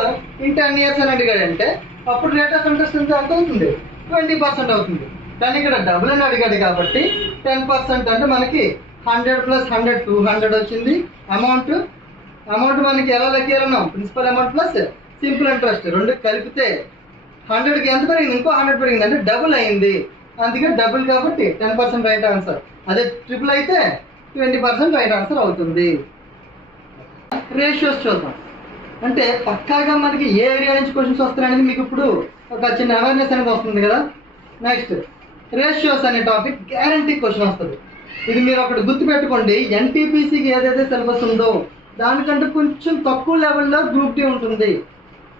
in 10 years అని అడిగాడంటే అప్పుడు రేట్ ఆఫ్ ఇంట్రెస్ట్ ఎంత అవుతుంది 20% అవుతుంది. కానీ ఇక్కడ డబుల్ అని అడిగాడు కాబట్టి 10%. అంటే మనకి 100 + 100 200 వచ్చింది. అమౌంట్ మనకి ఎలా లెక్కేయాలన్నాం, principal amount plus simple interest రెండు కలిపితే 100కి ఎంత పెరిగింది, ఇంకో 100 పెరిగింది అంటే డబుల్ అయింది. అందుకే డబుల్ కాబట్టి 10% రైట్ ఆన్సర్. అదే ట్రిపుల్ అయితే 20% రైట్ ఆన్సర్ అవుతుంది. రేషియోస్ చూద్దాం. అంటే పక్కాగా మనకి ఏ ఏరియా నుంచి క్వశ్చన్స్ వస్తున్నాయనేది మీకు ఇప్పుడు ఒక చిన్న అవేర్నెస్ అనేది వస్తుంది కదా. నెక్స్ట్ రేషియోస్ అనే టాపిక్ గ్యారంటీ క్వశ్చన్ వస్తుంది. ఇది మీరు ఒకటి గుర్తుపెట్టుకోండి, ఎన్టీపీసీకి ఏదైతే సిలబస్ ఉందో దానికంటే కొంచెం తక్కువ లెవెల్లో గ్రూప్ డి ఉంటుంది.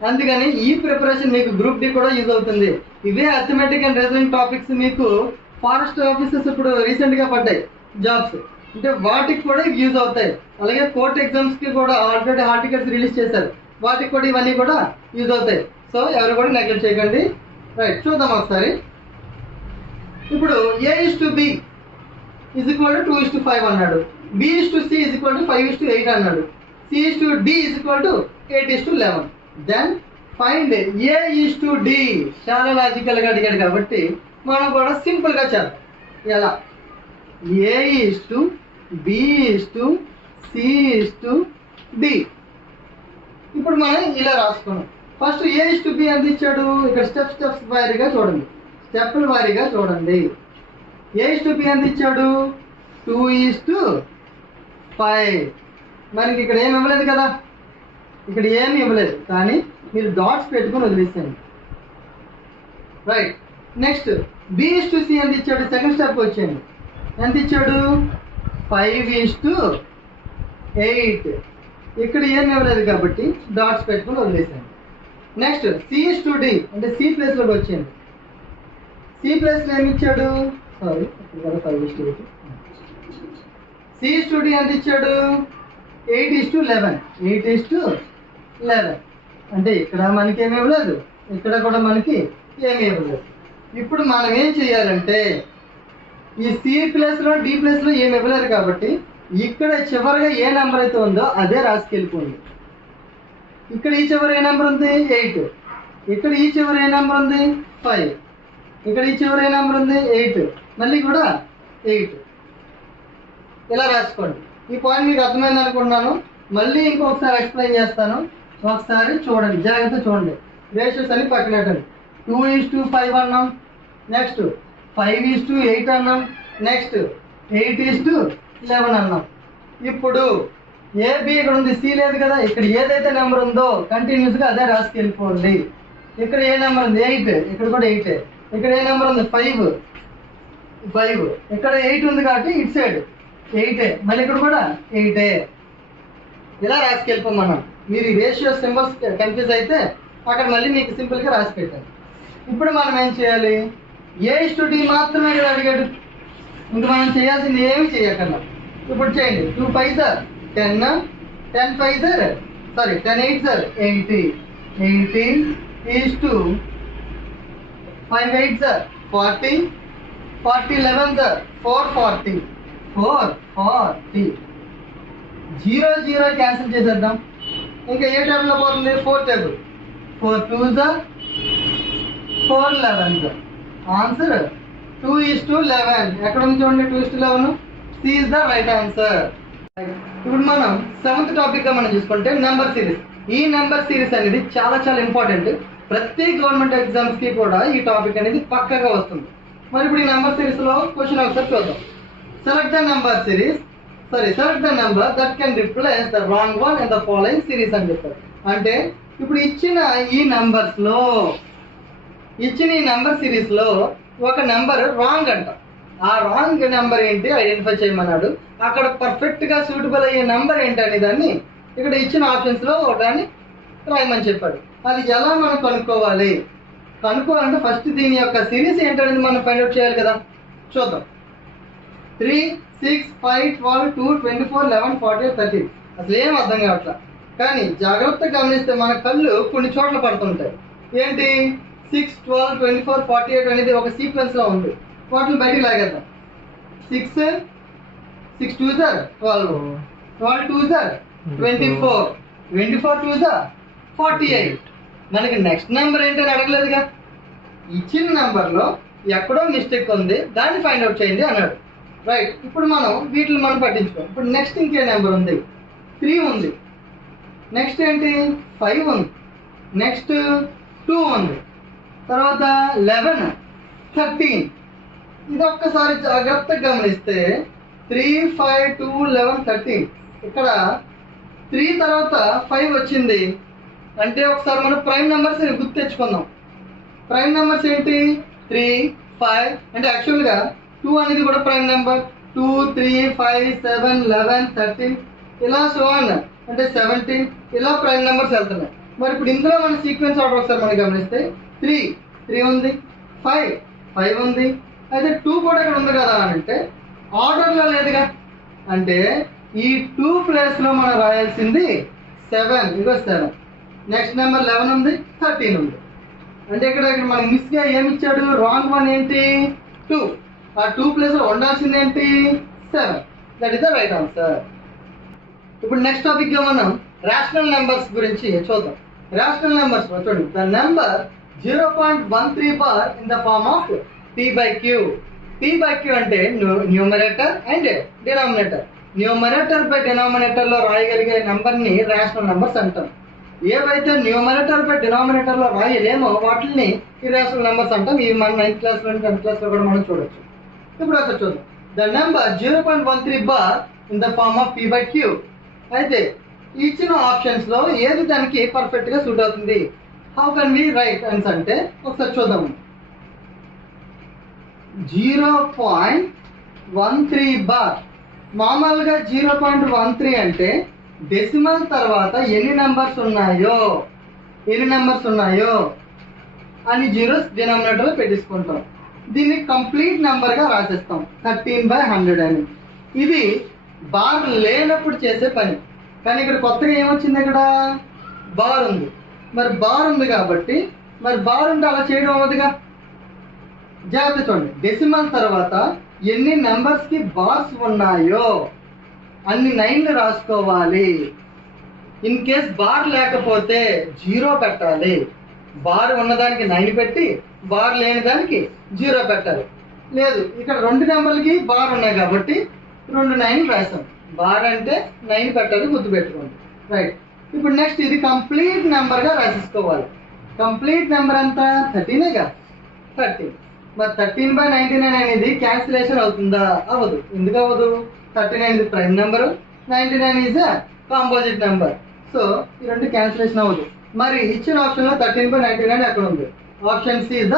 అందుకని ఈ ప్రిపరేషన్ మీకు గ్రూప్ డి కూడా యూజ్ అవుతుంది. ఇవే అథమెటిక్ అండ్ రీజనింగ్ టాపిక్స్ మీకు ఫారెస్ట్ ఆఫీసర్స్ ఇప్పుడు రీసెంట్గా పడ్డాయి జాబ్స్, అంటే వాటికి కూడా యూజ్ అవుతాయి. అలాగే కోర్ట్ ఎగ్జామ్స్కి కూడా ఆల్రెడీ హాల్ టికెట్స్ రిలీజ్ చేశారు, వాటికి కూడా ఇవన్నీ కూడా యూజ్ అవుతాయి. సో ఎవరు కూడా నెగ్లెక్ట్ చేయకండి. రైట్, చూద్దాం ఒకసారి. ఇప్పుడు A:B ఈజ్ ఈక్వల్ టు 2:5 అన్నాడు, B:C ఈజ్ ఈక్వల్ టు 5:8 అన్నాడు, C:D is equal to 8:11. Then find A:D. చాలా లాజికల్గా అడిగాడు కాబట్టి మనం కూడా సింపుల్గా చేద్దాం. ఎలా? A:B:C:D. ఇప్పుడు మనం ఇలా రాసుకున్నాం. ఫస్ట్ A:B ఎంత ఇచ్చాడు, ఇక్కడ స్టెప్స్ వారీగా చూడండి, స్టెప్పుల వారీగా చూడండి. A:B ఎంత ఇచ్చాడు, 2:5. మనకి ఇక్కడ ఏమి ఇవ్వలేదు కదా, ఇక్కడ ఏమి ఇవ్వలేదు, కానీ మీరు డాట్స్ పెట్టుకుని వదిలేసేయండి. రైట్. నెక్స్ట్ B:C ఎంత ఇచ్చాడు, సెకండ్ స్టెప్ వచ్చేయండి. ఎంత ఇచ్చాడు, 5:8. ఇక్కడ ఏమి ఇవ్వలేదు కాబట్టి డాట్స్ పెట్టుకుని వదిలేసాను. నెక్స్ట్ C:D అంటే C ప్లేస్లోకి వచ్చింది. C ప్లేస్లో ఏమి ఇచ్చాడు, సారీ ఇక్కడ 5:8. C:D ఎంత ఇచ్చాడు, 8:11. 8:11 అంటే ఇక్కడ మనకి ఏమి ఇవ్వలేదు, ఇక్కడ కూడా మనకి ఏమి ఇవ్వలేదు. ఇప్పుడు మనం ఏం చేయాలంటే ఈ C ప్లేస్లో D ప్లేస్లో ఏమి ఇవ్వలేదు కాబట్టి ఇక్కడ చివరిగా ఏ నెంబర్ అయితే ఉందో అదే రాసుకెళ్ళిపోయింది. ఇక్కడ ఈ చివరి ఏ నెంబర్ ఉంది, 8. ఇక్కడ ఈ చివరి ఏ నెంబర్ ఉంది, 5. ఇక్కడ ఈ చివరి ఏ నెంబర్ ఉంది, 8. మళ్ళీ కూడా 8. ఇలా రాసుకోండి. ఈ పాయింట్ మీకు అర్థమైంది అనుకుంటున్నాను. మళ్ళీ ఇంకొకసారి ఎక్స్ప్లెయిన్ చేస్తాను, ఒకసారి చూడండి, జాగ్రత్త చూడండి. రేషియోస్ అని పక్కనట్టండి. 2:5 అన్నాం, నెక్స్ట్ 5:8 అన్నాం, నెక్స్ట్ 8:11 అన్నాం. ఇప్పుడు AB ఇక్కడ ఉంది, C లేదు కదా, ఇక్కడ ఏదైతే నెంబర్ ఉందో కంటిన్యూస్గా అదే రాసుకెళ్ళిపోండి. ఇక్కడ ఏ నెంబర్ ఉంది, 8. ఇక్కడ కూడా 8. ఇక్కడ ఏ నెంబర్ ఉంది, 5. ఇక్కడ 8 ఉంది కాబట్టి ఇటు సైడ్ 8. మళ్ళీ ఇక్కడ కూడా 8. ఇలా రాసుకెళ్ళిపోమన్నాం. మీరు ఈ రేషియో సింబల్స్ కన్ఫ్యూజ్ అయితే అక్కడ మళ్ళీ మీకు సింపుల్గా రాసి పెట్టాను. ఇప్పుడు మనం ఏం చేయాలి, A:D మాత్రమే కదా అడిగాడు, ఇంక మనం చేయాల్సింది ఏమి చేయకన్నా. ఇప్పుడు చేయండి. 2 5 10, 10 5 10 8 80, 18 is to 5 8 40, 40 11 440, 440. 0 0 క్యాన్సిల్ చేసేద్దాం. ఇంకా ఏ టేబుల్లో పోతుంది, 4 టేబుల్. 4 2s 4 11s. ఆన్సర్ 2:11. ఎక్కడ ఉంది చూడండి, 2:11. C is the right answer. ఇప్పుడు మనం 7th టాపిక్ గా మనం చూసుకుంటే నెంబర్ సిరీస్. ఈ నెంబర్ సిరీస్ అనేది చాలా చాలా ఇంపార్టెంట్. ప్రతి గవర్నమెంట్ ఎగ్జామ్స్ కి కూడా ఈ టాపిక్ అనేది పక్కగా వస్తుంది. మరి ఇప్పుడు ఈ నెంబర్ సిరీస్ లో క్వశ్చన్ ఒకసారి చూద్దాం. Select the number series, select the number that can replace the wrong one in the following series అని చెప్పారు. అంటే ఇప్పుడు ఇచ్చిన ఈ నెంబర్ సిరీస్ లో ఒక నెంబర్ రాంగ్ అంట. ఆ రాంగ్ నెంబర్ ఏంటి ఐడెంటిఫై చేయమన్నాడు. అక్కడ పర్ఫెక్ట్ గా సూటబుల్ అయ్యే నెంబర్ ఏంటి అనే దాన్ని ఇక్కడ ఇచ్చిన ఆప్షన్స్ లో ఒకదాన్ని రాయమని చెప్పాడు. అది ఎలా మనం కనుక్కోవాలంటే ఫస్ట్ దీని యొక్క సిరీస్ ఏంటనేది మనం ఫైండ్ అవుట్ చేయాలి కదా. చూద్దాం. 3 6 5 12 2 24 11 48 13. అసలు ఏం అర్థం కావట్లా, కానీ జాగ్రత్తగా గమనిస్తే మన కళ్ళు కొన్ని చోట్ల పడుతుంటాయి. ఏంటి, 6 12 24 48 అనేది ఒక సీక్వెన్స్ లో ఉంది. వాటిని బయటికి లాగేద్దాం. 6 6 2 12, 12 2 24, 24 2 48. మనకి నెక్స్ట్ నెంబర్ ఏంటని అడగలేదుగా. ఇచ్చిన నెంబర్లో ఎక్కడో మిస్టేక్ ఉంది, దాన్ని ఫైండ్ అవుట్ చేయండి అన్నాడు. రైట్. ఇప్పుడు వీటిని మనం పట్టించుకోం. ఇప్పుడు నెక్స్ట్ ఇంకే నెంబర్ ఉంది, 3 ఉంది. నెక్స్ట్ ఏంటి, 5 ఉంది. నెక్స్ట్ 2 ఉంది, తర్వాత 11, 13. ఇది ఒక్కసారి జాగ్రత్తగా గమనిస్తే 3, 5, 2, 11, 13. ఇక్కడ 3 తర్వాత 5 వచ్చింది అంటే ఒకసారి మనం ప్రైమ్ నెంబర్స్ గుర్తు తెచ్చుకుందాం. ప్రైమ్ నెంబర్స్ ఏంటి? 3, 5. అంటే యాక్చువల్గా 2 అనేది కూడా ప్రైమ్ నెంబర్. 2, 3, 5, 7, 11, 13 ఇలా సో ఆన్ అంటే 17 ఇలా ప్రైమ్ నెంబర్స్ వెళ్తున్నాయి. మరి ఇప్పుడు ఇందులో మన సీక్వెన్స్ ఆర్డర్ ఒకసారి మనం గమనిస్తే 3 ఉంది, 5 ఉంది, అయితే 2 కూడా ఇక్కడ ఉంది కదా అని అంటే ఆర్డర్లో లేదుగా. అంటే ఈ 2 ప్లేస్లో మనం రాయాల్సింది 7. ఇదిగో 7. నెక్స్ట్ నెంబర్ 11 ఉంది, 13 ఉంది. అంటే ఇక్కడ మనకి మిస్గా ఏమి ఇచ్చాడు? రాంగ్ వన్ ఏంటి? 2. ఆ 2 ప్లేస్లో ఉండాల్సింది ఏంటి? 7. That is the right answer. ఇప్పుడు నెక్స్ట్ టాపిక్గా మనం రేషనల్ నెంబర్స్ గురించి చూద్దాం. రేషనల్ నెంబర్స్ చూడండి. The number 0.13 bar in the form of p/q. p/q అంటే numerator and denominator. Numerator by denominator లో రాయగలిగే నెంబర్ ని రేషనల్ నెంబర్స్ అంటాం. ఏవైతే న్యూమరేటర్ బై డినామినేటర్ లో రాయలేమో వాటిని ఇర్రేషనల్ నెంబర్స్ అంటాం. ఇవి మన 9th క్లాస్ లో 10th క్లాస్ లో కూడా మనం చూడొచ్చు. ఇప్పుడు ఒకసారి చూద్దాం. The number 0.13 bar in the form of p/q. అయితే ఇచ్చిన ఆప్షన్స్ లో ఏది దానికి పర్ఫెక్ట్ గా సూట్ అవుతుంది? How can we write answer అంటే ఒకసారి చూద్దాము. 0.13 బార్. మామూలుగా 0.13 అంటే డెసిమల్ తర్వాత ఎన్ని నెంబర్స్ ఉన్నాయో అని జీరోస్ డినామినేటర్ లో పెట్టించుకుంటాం. దీన్ని కంప్లీట్ నెంబర్ గా రాసేస్తాం 13/100 అని. ఇది బార్ లేనప్పుడు చేసే పని. కానీ ఇక్కడ కొత్తగా ఏమొచ్చింది? ఇక్కడ బార్ ఉంది. మరి బార్ ఉంది కాబట్టి మరి బార్ ఉంటే అలా చేయడం అవ్వదుగా. జాగ్రత్త చూడండి. డెసిమల్ తర్వాత ఎన్ని నెంబర్స్ కి బార్స్ ఉన్నాయో అన్ని 9లు రాసుకోవాలి. ఇన్ కేస్ బార్ లేకపోతే 0 పెట్టాలి. బార్ ఉన్నదానికి 9 పెట్టి బార్ లేని దానికి 0 పెట్టాలి. లేదు, ఇక్కడ 2 నెంబర్లకి బార్ ఉన్నాయి కాబట్టి 2 9లు రాసాం. బార్ అంటే 9 పెట్టాలి, గుర్తుపెట్టుకోండి. రైట్. ఇప్పుడు నెక్స్ట్ ఇది కంప్లీట్ నెంబర్ గా రాసేసుకోవాలి. కంప్లీట్ నెంబర్ అంతా 13గా. 13. మరి 13/99 అనేది క్యాన్సిలేషన్ అవుతుందా? అవ్వదు. ఎందుకు అవ్వదు? 39 ఇది prime number, 99 is composite number. So ఈ రెండు క్యాన్సిలేషన్ అవ్వదు. మరి ఇచ్చిన ఆప్షన్ లో 13/99 ఎక్కడ ఉంది? Option C is the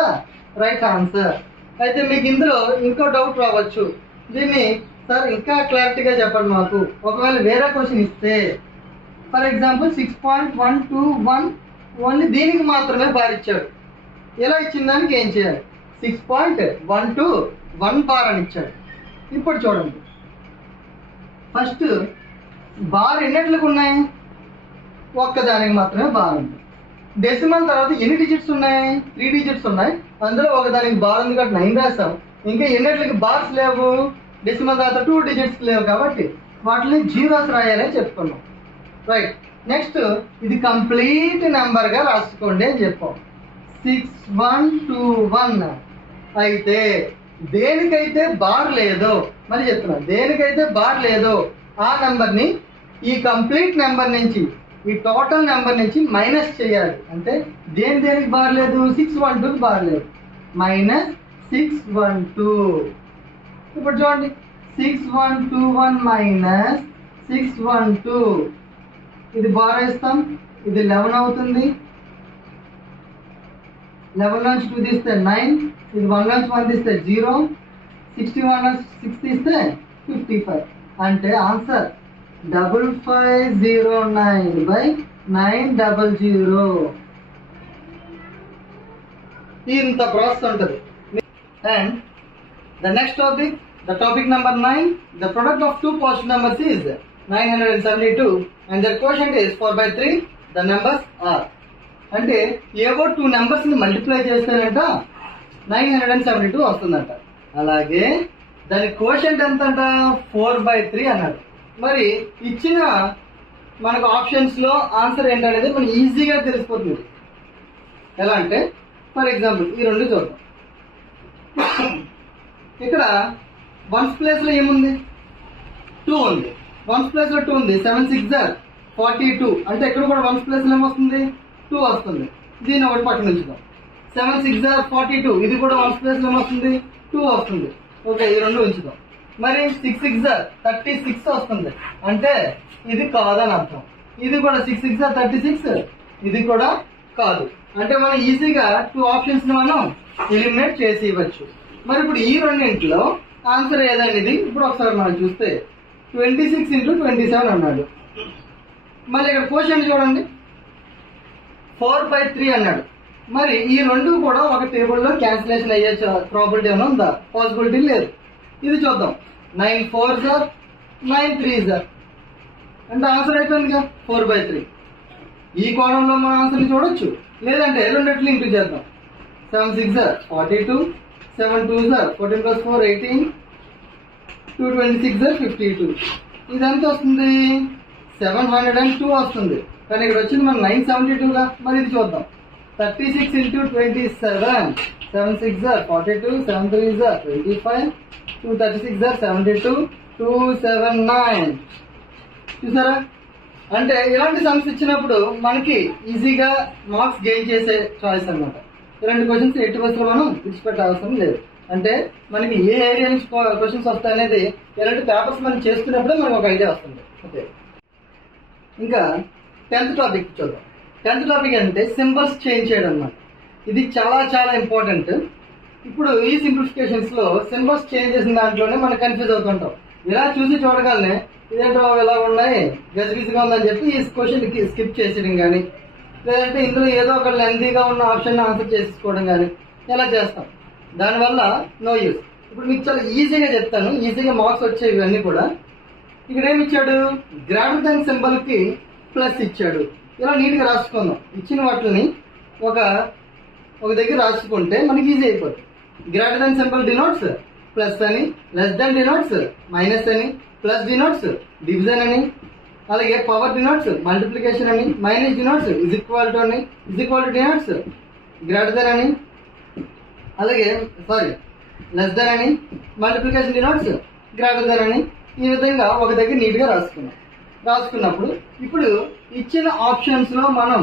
right answer. అయితే మీకు ఇందులో ఇంకో డౌట్ రావచ్చు. దీన్ని సార్ ఇంకా క్లారిటీగా చెప్పండి మాకు. ఒకవేళ వేరే క్వశ్చన్ ఇస్తే ఫర్ ఎగ్జాంపుల్ 6.121 ఓన్లీ దీనికి మాత్రమే బార్ ఇచ్చాడు. ఇలా ఇచ్చిన దానికి ఏం చేయాలి? 6.121 బార్ అని ఇచ్చాడు. ఇప్పుడు చూడండి, ఫస్ట్ బార్ ఎన్నిట్లకు ఉన్నాయి? ఒక్కదానికి మాత్రమే బార్ ఉంది. డెసిమల్ తర్వాత ఎన్ని డిజిట్స్ ఉన్నాయి? 3 డిజిట్స్ ఉన్నాయి. అందులో ఒకదానికి బార్ ఉంది కాబట్టి 9 రాసాం. ఇంకా ఎన్నిట్లకి బార్స్ లేవు? డెసిమల్ తర్వాత 2 డిజిట్స్ లేవు కాబట్టి వాటిని జీరోస్ రాయాలని చెప్పుకున్నాం. రైట్. నెక్స్ట్ ఇది కంప్లీట్ నెంబర్ గా రాసుకోండి అని చెప్పాం. 6121. అయితే దేనికైతే బార్ లేదో మరి చెప్తున్నా, దేనికైతే బార్ లేదో ఆ నెంబర్ని ఈ కంప్లీట్ నెంబర్ నుంచి, ఈ టోటల్ నెంబర్ నుంచి మైనస్ చేయాలి. అంటే దేనికి బార్ లేదు? 612కి బార్ లేదు. -612. ఇప్పుడు చూడండి, 6121 మైనస్ 612. ఇది బార్ వేస్తాం, ఇది 11 అవుతుంది. 11 నుంచి 2 తీస్తే 9, ఇది 1 నుంచి 1 తీస్తే 0, 61 నుంచి 6 తీస్తే 55. అంటే ఆన్సర్ 5509/900. ఇంత ప్రాసెస్ ఉంటుంది. And the next topic, the topic number 9, the product of 2 positive numbers is 972 and the quotient is 4/3. the numbers are. అంటే ఏవో 2 నెంబర్స్ ని మల్టిప్లై చేస్తేనంట 972 వస్తుందంట. అలాగే దాని కోషంట్ ఎంత అంట? 4/3 అన్నాడు. మరి ఇచ్చిన మనకు ఆప్షన్స్ లో ఆన్సర్ ఏంటనేది మనం ఈజీగా తెలిసిపోతుంది. ఎలా అంటే ఫర్ ఎగ్జాంపుల్ ఈ రెండు చూద్దాం. ఇక్కడ వన్స్ ప్లేస్ లో ఏముంది? 2 ఉంది. వన్స్ ప్లేస్ లో 2 ఉంది. 7 6 42. అంటే ఇక్కడ కూడా వన్స్ ప్లేస్ లో ఏమొస్తుంది? 2 వస్తుంది. దీన్ని ఒకటి పక్కన ఉంచుదాం. 7 6 42, ఇది కూడా 1 ప్లేస్ లో వస్తుంది, 2 వస్తుంది. ఓకే, ఈ రెండు ఉంచుదాం. మరి 6 6 36 వస్తుంది, అంటే ఇది కాదని అర్థం. ఇది కూడా 6 6 36, ఇది కూడా కాదు. అంటే మనం ఈజీగా 2 ఆప్షన్స్ మనం ఎలిమినేట్ చేసి ఇవ్వచ్చు. మరి ఇప్పుడు ఈ రెండింటిలో ఆన్సర్ ఏదనేది ఇప్పుడు ఒకసారి మనం చూస్తే 26 × 27 అన్నాడు. మళ్ళీ ఇక్కడ క్వశ్చన్ చూడండి, 4/3 అన్నాడు. మరి ఈ రెండు కూడా ఒక టేబుల్లో క్యాన్సిలేషన్ అయ్యే ప్రాబిలిటీ ఏమైనా ఉందా? పాసిబిలిటీ లేదు. ఇది చూద్దాం. 9 4s 9 3s, అంటే ఆన్సర్ అయిపోయిందిగా 4/3. ఈ కోణంలో మన ఆన్సర్ని చూడొచ్చు. లేదంటే రెండిట్లు ఇంటూ చేద్దాం. 7 6 42, 7 2s 14 + 4 18, 2 26 52. ఇదంతా వస్తుంది 702 వస్తుంది. కానీ ఇక్కడ వచ్చింది మన 972గా. మరి ఇది చూద్దాం. 36 × 27, 7 6 42, 7 3s 25, 2 36 72, 2 7 9. చూసారా? అంటే ఇలాంటి సమ్స్ ఇచ్చినప్పుడు మనకి ఈజీగా మార్క్స్ గెయిన్ చేసే చాయిస్ అనమాట. ఇలాంటి క్వశ్చన్స్ ఎట్టి బస్సులో మనం విడిచిపెట్టే అవసరం లేదు. అంటే మనకి ఏ ఏరియా నుంచి క్వశ్చన్స్ వస్తాయనేది ఇలాంటి పేపర్స్ మనం చేసుకున్నప్పుడే మనకు ఒక ఐడియా వస్తుంది. ఓకే, ఇంకా 10th టాపిక్ చూద్దాం. 10th టాపిక్ అంటే సింబల్స్ చేంజ్ చేయడం అన్నమాట. ఇది చాలా చాలా ఇంపార్టెంట్. ఇప్పుడు ఈ సింప్లిఫికేషన్స్ లో సింబల్స్ చేంజ్ చేసిన దాంట్లోనే మనం కన్ఫ్యూజ్ అవుతుంటాం. ఇలా చూసి చూడగానే ఇదేంటో ఎలా ఉన్నాయి, గజిబిజిగా ఉందని చెప్పి ఈ క్వశ్చన్ స్కిప్ చేసేయడం కానీ, లేదంటే ఇందులో ఏదో ఒక లెంతీగా ఉన్న ఆప్షన్ ఆన్సర్ చేసుకోవడం కానీ ఎలా చేస్తాం. దానివల్ల నో యూస్. ఇప్పుడు మీకు చాలా ఈజీగా చెప్తాను, ఈజీగా మార్క్స్ వచ్చేవి అన్నీ కూడా. ఇక్కడ ఏమి ఇచ్చాడు? గ్రేటర్ దాన్ సింబల్ కి ప్లస్ ఇచ్చాడు. ఇలా నీట్గా రాసుకుందాం. ఇచ్చిన వాటిని ఒక దగ్గర రాసుకుంటే మనకి ఈజీ అయిపోతుంది. Greater than symbol denotes plus అని, లెస్ దాన్ డినోట్స్ మైనస్ అని, ప్లస్ డినోట్స్ డివిజన్ అని, అలాగే పవర్ డినోట్స్ మల్టిప్లికేషన్ అని, minus denotes is equal to అని, is equal to denotes greater than అని, అలాగే లెస్ దాన్ అని, మల్టిప్లికేషన్ డినోట్స్ గ్రేటర్ దాన్ అని. ఈ విధంగా ఒక దగ్గర నీట్గా రాసుకున్నప్పుడు ఇప్పుడు ఇచ్చిన ఆప్షన్స్ లో మనం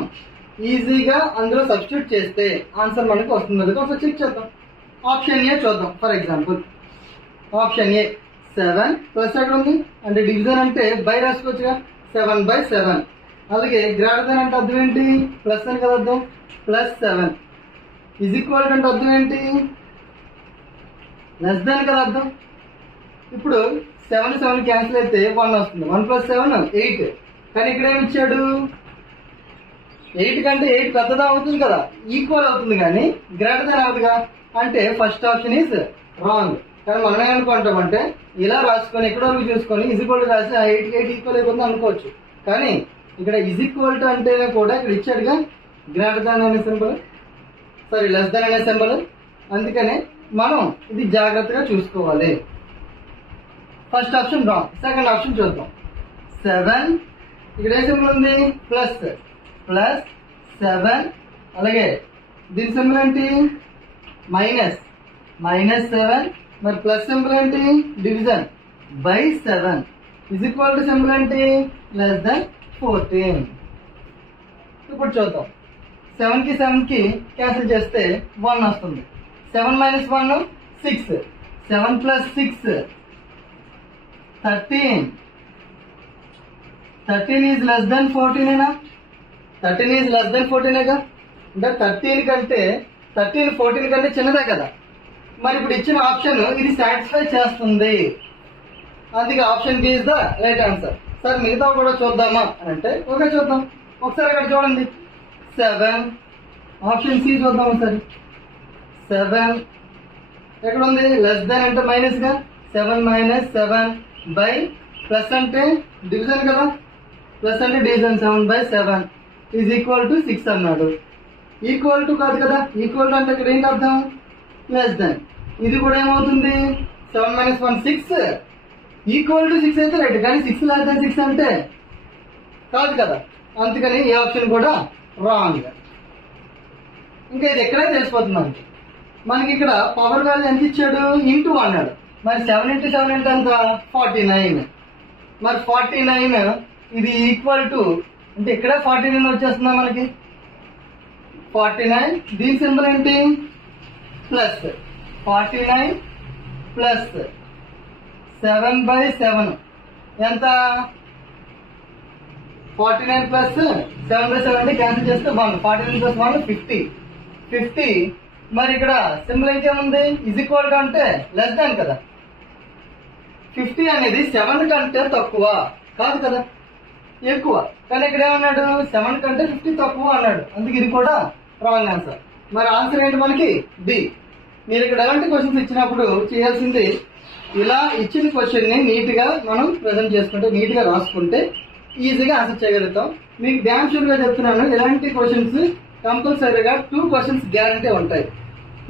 ఈజీగా అందులో సబ్స్టిట్యూట్ చేస్తే ఆన్సర్ మనకు వస్తుంది. ఒకసారి చెక్ చేద్దాం. ఆప్షన్ ఏ చూద్దాం. For example option A 7 plus ఎక్కడ ఉంది అంటే డివిజన్ అంటే బై రాసుకోవచ్చుగా, 7/7. అలాగే గ్రేటర్ దాన్ అంటే అర్థం ఏంటి? ప్లస్ అని కదా అర్థం, +7. ఇజ్ ఈక్వల్ టు అంటే అర్థం ఏంటి? లెస్ దాన్ కదా అర్థం. ఇప్పుడు 7 క్యాన్సిల్ అయితే 1 వస్తుంది. 1 + 7 8. కానీ ఇక్కడ ఏమి ఇచ్చాడు? 8 కంటే 8 పెద్దదా అవుతుంది కదా, ఈక్వల్ అవుతుంది కానీ గ్రేటర్ దాన్ అవుతుందిగా. అంటే ఫస్ట్ ఆప్షన్ ఈజ్ రాంగ్. కానీ మనం ఏమనుకుంటామంటే ఇలా రాసుకొని ఎక్కడో చూసుకొని ఇజ్ ఈక్వల్ టు రాసి 8 8 ఈక్వల్ అయిపోతుంది అనుకోవచ్చు. కానీ ఇక్కడ ఇజ్ ఈక్వల్ టు అంటేనే కూడా ఇక్కడ ఇచ్చాడుగా గ్రేటర్ దాన్ అనే సింబల్, లెస్ దాన్ అనే సింబల్. అందుకనే మనం ఇది జాగ్రత్తగా చూసుకోవాలి. First option wrong. Second option చూద్దాం. 7 ఇక్కడ ఏ సింబల్ ఉంది? +7. అలాగే దీని సింబల్ ఏంటి? -7. మరి ప్లస్ సింబల్ ఏంటి? Division /7. Is equal to symbol ఏంటి? Less than 14. ఇప్పుడు చూద్దాం. 7 కి 7 కి క్యాన్సిల్ చేస్తే 1 వస్తుంది. 7 - 1 6. 7 + 6 13. 13 is less than 14 13 is less than 14 అంటే 13 కంటే 14 కంటే చిన్నదే కదా. మరి ఇప్పుడు ఇచ్చిన ఆప్షన్ ఇది సాటిస్ఫై చేస్తుంది. అందుకే option B is the right answer. Sir మిగతా కూడా చూద్దామా అని అంటే ఓకే చూద్దాం. ఒకసారి అక్కడ చూడండి. 7 ఆప్షన్ సి చూద్దాం ఒకసారి. 7 ఎక్కడ ఉంది? లెస్ దాన్ అంటే మైనస్ గా, 7 - 7 బై ప్లస్ అంటే డివిజన్ కదా, ప్లస్ అంటే డివిజన్ 7/7 ఈజ్ ఈక్వల్ టు 6 అన్నాడు. ఈక్వల్ టు కాదు కదా, ఈక్వల్ టు అంటే ఇక్కడ ఏంటి అర్థం? Less than. ఇది కూడా ఏమవుతుంది? 7 - 1 6 ఈక్వల్ టు 6 అయితే రైట్, కానీ 6 లెస్ దాన్ 6 అంటే కాదు కదా. అందుకని ఈ ఆప్షన్ కూడా రాంగ్. ఇంకా ఇది ఎక్కడే తెలిసిపోతుంది మనకి ఇక్కడ పవర్ వాల్యూ ఎంత ఇచ్చాడు? ఇంటూ అన్నాడు. మరి 7 × 7 అంటే ఎంత? 49. మరి 49 ఇది ఈక్వల్ టు అంటే ఇక్కడ 49 వచ్చేస్తుందా మనకి? 49, దీని సింబల్ ఏంటి ప్లస్ 49 ప్లస్ 7/7 ఎంత 49 ప్లస్ 7/7 అంటే క్యాన్సిల్ చేస్తే 1, 49 ప్లస్ 1 50. మరి ఇక్కడ సింబల్ ఇంకేముంది ఈజ్ ఈక్వల్ టు అంటే లెస్ దాన్ కదా. 50 అనేది 7 కంటే తక్కువ కాదు కదా, ఎక్కువ. కానీ ఇక్కడ ఏమన్నాడు 7 కంటే 50 తక్కువ అన్నాడు, అందుకే ఇది కూడా రాంగ్ ఆన్సర్. మరి ఆన్సర్ ఏంటి మనకి డి. మీరు ఇక్కడ ఎలాంటి క్వశ్చన్స్ ఇచ్చినప్పుడు చేయాల్సింది ఇలా ఇచ్చిన క్వశ్చన్ ని నీట్ గా మనం ప్రెజెంట్ చేసుకుంటే, నీట్ గా రాసుకుంటే ఈజీగా ఆన్సర్ చేయగలుగుతాం. మీకు డ్యామ్ షూర్ గా చెప్తున్నాను, ఇలాంటి క్వశ్చన్స్ కంపల్సరీగా 2 క్వశ్చన్స్ గ్యారంటీ ఉంటాయి.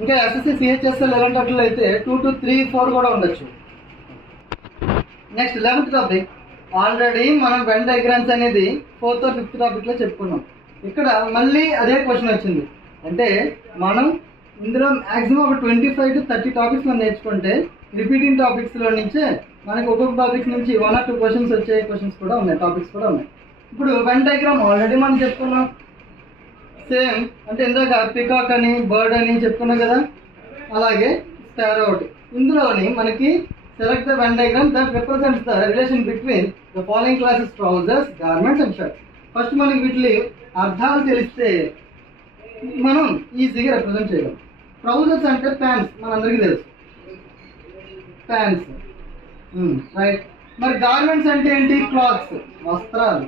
ఇంకా ఎస్ఎస్సి సిహెచ్ఎస్ఎల్ ఎలాంటి వాటిలో అయితే 2 to 3, 4 కూడా ఉండొచ్చు. Next 11th topic. ఆల్రెడీ మనం వెన్ డయాగ్రామ్స్ అనేది 4th or 5th టాపిక్ లో చెప్పుకున్నాం. ఇక్కడ మళ్ళీ అదే క్వశ్చన్ వచ్చింది. అంటే మనం ఇందులో మాక్సిమం ఒక 25 to 30 టాపిక్స్ మనం నేర్చుకుంటే రిపీటింగ్ టాపిక్స్ లో నుంచే మనకి ఒక్కొక్క టాపిక్స్ నుంచి 1 or 2 క్వశ్చన్స్ వచ్చే క్వశ్చన్స్ కూడా ఉన్నాయి, టాపిక్స్ కూడా ఉన్నాయి. ఇప్పుడు వెన్ డయాగ్రామ్ ఆల్రెడీ మనం చెప్పుకున్నాం. సేమ్ అంటే ఇందాక పికాక్ అని బర్డ్ అని చెప్పుకున్నాం కదా, అలాగే స్పారో ఒకటి. ఇందులోని మనకి select the Venn diagram that represents the relation between the following classes trousers, garments and shirts. First మనకి వీటి అర్థాలు తెలిస్తే మనం ఈజీగా రిప్రజెంట్ చేయగలం. ట్రౌజర్స్ అంటే ప్యాంట్స్, మనందరికీ తెలుసు ప్యాంట్స్, రైట్. మరి గార్మెంట్స్ అంటే ఏంటి క్లాత్స్, వస్త్రాలు.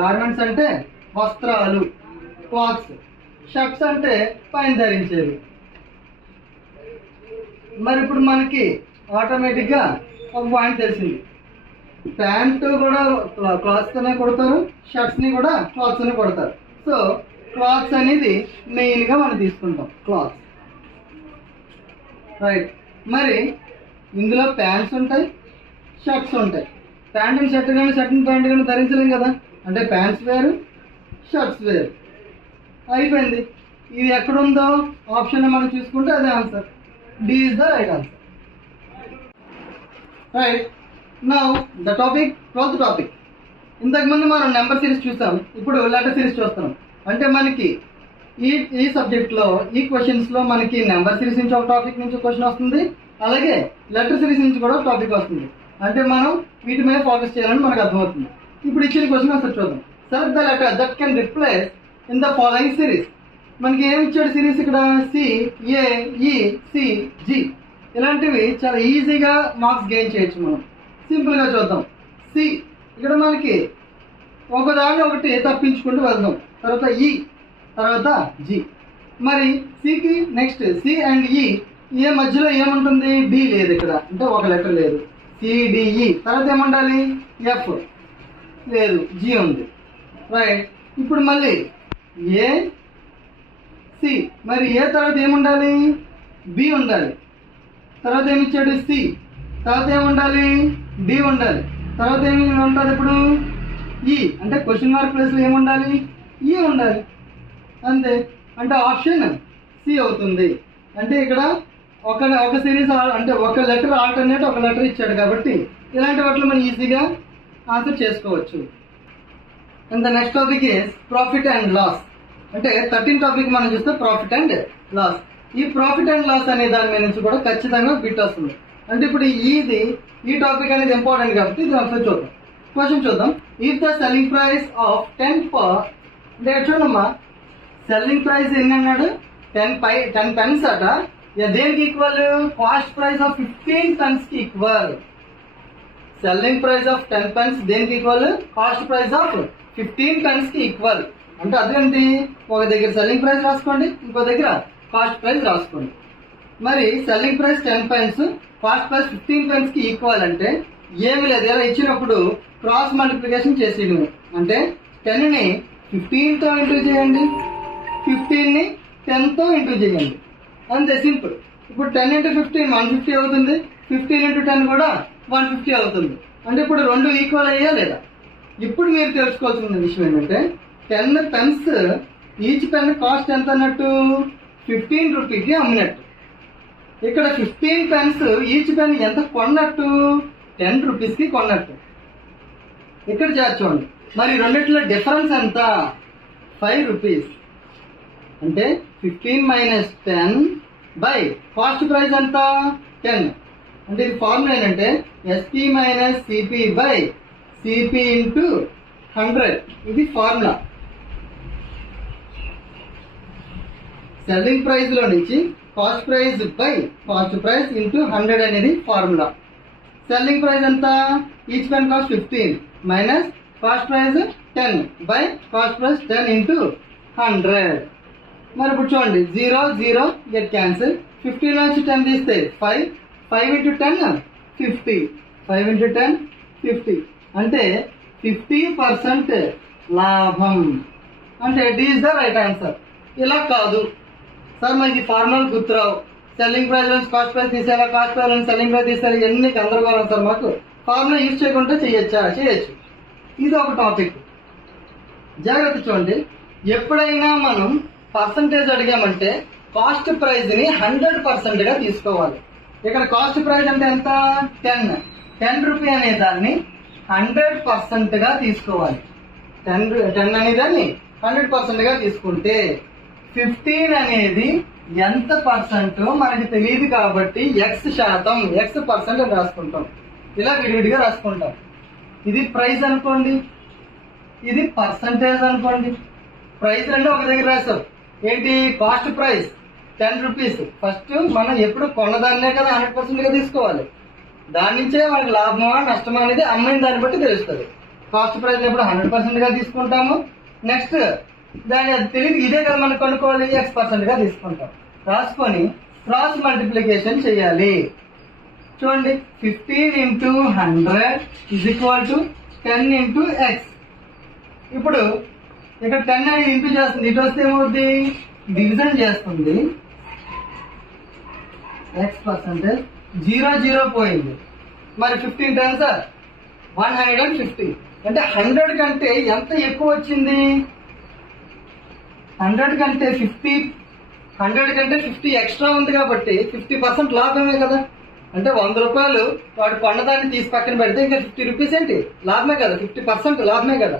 గార్మెంట్స్ అంటే వస్త్రాలు, క్లాత్స్. షర్ట్స్ అంటే పైన ధరించేవి. మరి ఇప్పుడు మనకి ఆటోమేటిక్ గా ఒక పాయింట్ తెలిసింది, ప్యాంట్ కూడా క్లాత్స్ తోనే కొడతారు, షర్ట్స్ ని కూడా క్లాత్స్ తోనే కొడతారు. సో క్లాత్స్ అనేది మెయిన్ గా మనం తీసుకుంటాం, క్లాత్స్, రైట్. మరి ఇందులో ప్యాంట్స్ ఉంటాయి, షర్ట్స్ ఉంటాయి. ప్యాంట్ అండ్ షర్ట్ కానీ షర్ట్ అండ్ ప్యాంట్ కానీ ధరించలేం కదా, అంటే ప్యాంట్స్ వేరు, షర్ట్స్ వేరు. అయిపోయింది. ఇది ఎక్కడుందో ఆప్షన్ మనం చూసుకుంటే అదే answer. D is the right answer, right. Now the topic 12th topic. ఇంతకుముందు మనం నెంబర్ సిరీస్ చూస్తాం, ఇప్పుడు లెటర్ సిరీస్ చూస్తాం. అంటే మనకి ఈ సబ్జెక్ట్ లో ఈ క్వశ్చన్స్ లో మనకి నెంబర్ సిరీస్ నుంచి ఒక టాపిక్ నుంచి క్వశ్చన్ వస్తుంది, అలాగే లెటర్ సిరీస్ నుంచి కూడా టాపిక్ వస్తుంది. అంటే మనం వీటి మీద ఫోకస్ చేయాలని మనకు అర్థమవుతుంది. ఇప్పుడు ఇచ్చిన క్వశ్చన్ ఒకసారి చూద్దాం. Select the letter that can replace in the following series. మనకి ఏమి ఇచ్చాడు సిరీస్ ఇక్కడ, సి, ఏ, ఈ, సి, జి. ఇలాంటివి చాలా ఈజీగా మార్క్స్ గెయిన్ చేయొచ్చు మనం. సింపుల్ గా చూద్దాం. సి, ఇక్కడ మనకి ఒకదాన్ని ఒకటి తప్పించుకుంటూ వెళ్దాం. తర్వాత ఈ, తర్వాత జి. మరి సికి నెక్స్ట్ సి అండ్ ఈ, ఏ మధ్యలో ఏముంటుంది, డి లేదు ఇక్కడ, అంటే ఒక లెటర్ లేదు. సిడిఈ తర్వాత ఏముండాలి, ఎఫ్ లేదు, జి ఉంది, రైట్. ఇప్పుడు మళ్ళీ ఏ, సి. మరి ఏ తర్వాత ఏముండాలి, బి ఉండాలి. తర్వాత ఏమిచ్చాడు, సి. తర్వాత ఏముండాలి, డి ఉండాలి. తర్వాత ఏమి ఉంటుంది ఇప్పుడు, ఈ. అంటే క్వశ్చన్ మార్క్ ప్లేస్ లో ఏముండాలి, ఈ ఉండాలి, అంతే. అంటే ఆప్షన్ సి అవుతుంది. అంటే ఇక్కడ ఒక సిరీస్ అంటే ఒక లెటర్ ఆల్టర్నేట్ ఒక లెటర్ ఇచ్చాడు కాబట్టి ఇలాంటి వాటిలో మనం ఈజీగా ఆన్సర్ చేసుకోవచ్చు. And the next topic is profit and loss. అంటే 13th టాపిక్ మనం చూస్తే ప్రాఫిట్ అండ్ లాస్. ఈ ప్రాఫిట్ అండ్ లాస్ అనే దాని మీద నుంచి కూడా ఖచ్చితంగా బిట్ వస్తుంది. అంటే ఇప్పుడు ఈ టాపిక్ అనేది ఇంపార్టెంట్ కాబట్టి ఇది ఆన్సర్ చూద్దాం. క్వశ్చన్ చూద్దాం. If the selling price of 10 అంటే చూడమ్మా, సెల్లింగ్ ప్రైస్ ఎన్ని అన్నాడు, 10 pence అట. దేనికి equal, cost price of 15 pence కి equal. Selling price of 10 pence దేనికి equal, cost price of 15 pence కి ఈక్వల్. అంటే అదేంటి, ఒక దగ్గర సెల్లింగ్ ప్రైస్ రాసుకోండి, ఇంకో దగ్గర కాస్ట్ ప్రైస్ రాసుకోండి. మరి selling price 10 pence, cost price 15 pence కి ఈక్వల్ అంటే ఏమి లేదు, ఇలా ఇచ్చినప్పుడు క్రాస్ మల్టిప్లికేషన్ చేసేయడమే. అంటే 10 ని 15 తో ఇంటూ చేయండి, 15 ని 10 తో ఇంటూ చేయండి, అంతే, సింపుల్. ఇప్పుడు 10 into 15 150 అవుతుంది, 15 into 10 కూడా 150 అవుతుంది. అంటే ఇప్పుడు రెండు ఈక్వల్ అయ్యా లేదా. ఇప్పుడు మీరు తెలుసుకోవాల్సిన విషయం ఏంటంటే 10 pence ఈచ్ పెన్ కాస్ట్ ఎంత అన్నట్టు, 15 రూపీకి అమ్మినట్టు. ఇక్కడ 15 pence ఈచ్ పెన్ ఎంత కొన్నట్టు, 10 రూపీస్కి కొన్నట్టు. ఇక్కడ చేర్చోండి. మరి రెండిట్లో డిఫరెన్స్ ఎంత, 5 రూపీస్. అంటే 15 మైనస్ 10 బై కాస్ట్ ప్రైస్ ఎంత 10. అంటే ఇది ఫార్ములా ఏంటంటే SP minus CP by CP into 100. ఇది ఫార్ములా. సెల్లింగ్ ప్రైస్ లో నుంచి cost price by cost price into 100 అనేది ఫార్ములా. సెల్లింగ్ ప్రైస్ ఎంత, each pen cost 15 minus cost price 10 by cost price 10 into 100. మరి ఇప్పుడు చూడండి 0 0 గెట్ క్యాన్సిల్. 15 నుంచి 10 తీస్తే 5 5 ఇంటూ 10 50 5 ఇంటూ 10 50. అంటే 50% లాభం. అంటే it is the right answer. ఇలా కాదు సార్ మనకి ఫార్ములా గుర్తురావు, సెల్లింగ్ ప్రైస్ నుంచి కాస్ట్ ప్రైస్ తీసేలా, కాస్ట్ ప్రైస్ నుంచి సెల్లింగ్ ప్రైస్ తీసేలా, ఎన్ని గందరగోళం సార్ మాకు ఫార్ములా యూజ్ చేయకుండా చేయొచ్చు. ఇది ఒక టాపిక్. జాగ్రత్త చూడండి, ఎప్పుడైనా మనం పర్సంటేజ్ అడిగామంటే కాస్ట్ ప్రైస్ ని 100% గా తీసుకోవాలి. ఇక్కడ కాస్ట్ ప్రైస్ అంటే ఎంత 10 రూపీ అనే దాన్ని 100% గా తీసుకోవాలి. 10 అనే దాన్ని 100% గా తీసుకుంటే 15 అనేది ఎంత పర్సెంట్ మనకి తెలియదు కాబట్టి X% అని రాసుకుంటాం. ఇలా విడివిడిగా రాసుకుంటాం. ఇది ప్రైస్ అనుకోండి, ఇది పర్సంటేజ్ అనుకోండి. ప్రైస్ రెండు ఒక దగ్గర రాసాం. ఏంటి కాస్ట్ ప్రైస్ 10 రూపీస్. ఫస్ట్ మనం ఎప్పుడు కొన్నదాన్నే కదా 100% గా తీసుకోవాలి. దాని నుంచే మనకి లాభమా నష్టమా అనేది అమ్మిన దాన్ని బట్టి తెలుస్తుంది. కాస్ట్ ప్రైస్ ఎప్పుడు 100% గా తీసుకుంటాము. నెక్స్ట్ దాని అది తెలియదు, ఇదే కదా మనం కొనుక్కోవాలి, X% గా తీసుకుంటాం. రాసుకొని క్రాస్ మల్టిప్లికేషన్ చేయాలి. చూడండి 15 into 100 is equal to 10 into X. ఇప్పుడు ఇక్కడ 10 అనేది ఇంటూ చేస్తుంది, ఇటు వస్తే ఏమవుతుంది డివిజన్ చేస్తుంది. X% 0 0 పోయింది. మరి 15 టెన్స్ 150. అంటే 100 కంటే ఎంత ఎక్కువ వచ్చింది, 100 కంటే 50 ఎక్స్ట్రా ఉంది కాబట్టి 50% లాభమే కదా. అంటే 100 రూపాయలు వాడు కొన్నదాన్ని తీసి పక్కన పెడితే ఇంకా 50 రూపీస్ ఏంటి లాభమే కదా, 50% లాభమే కదా.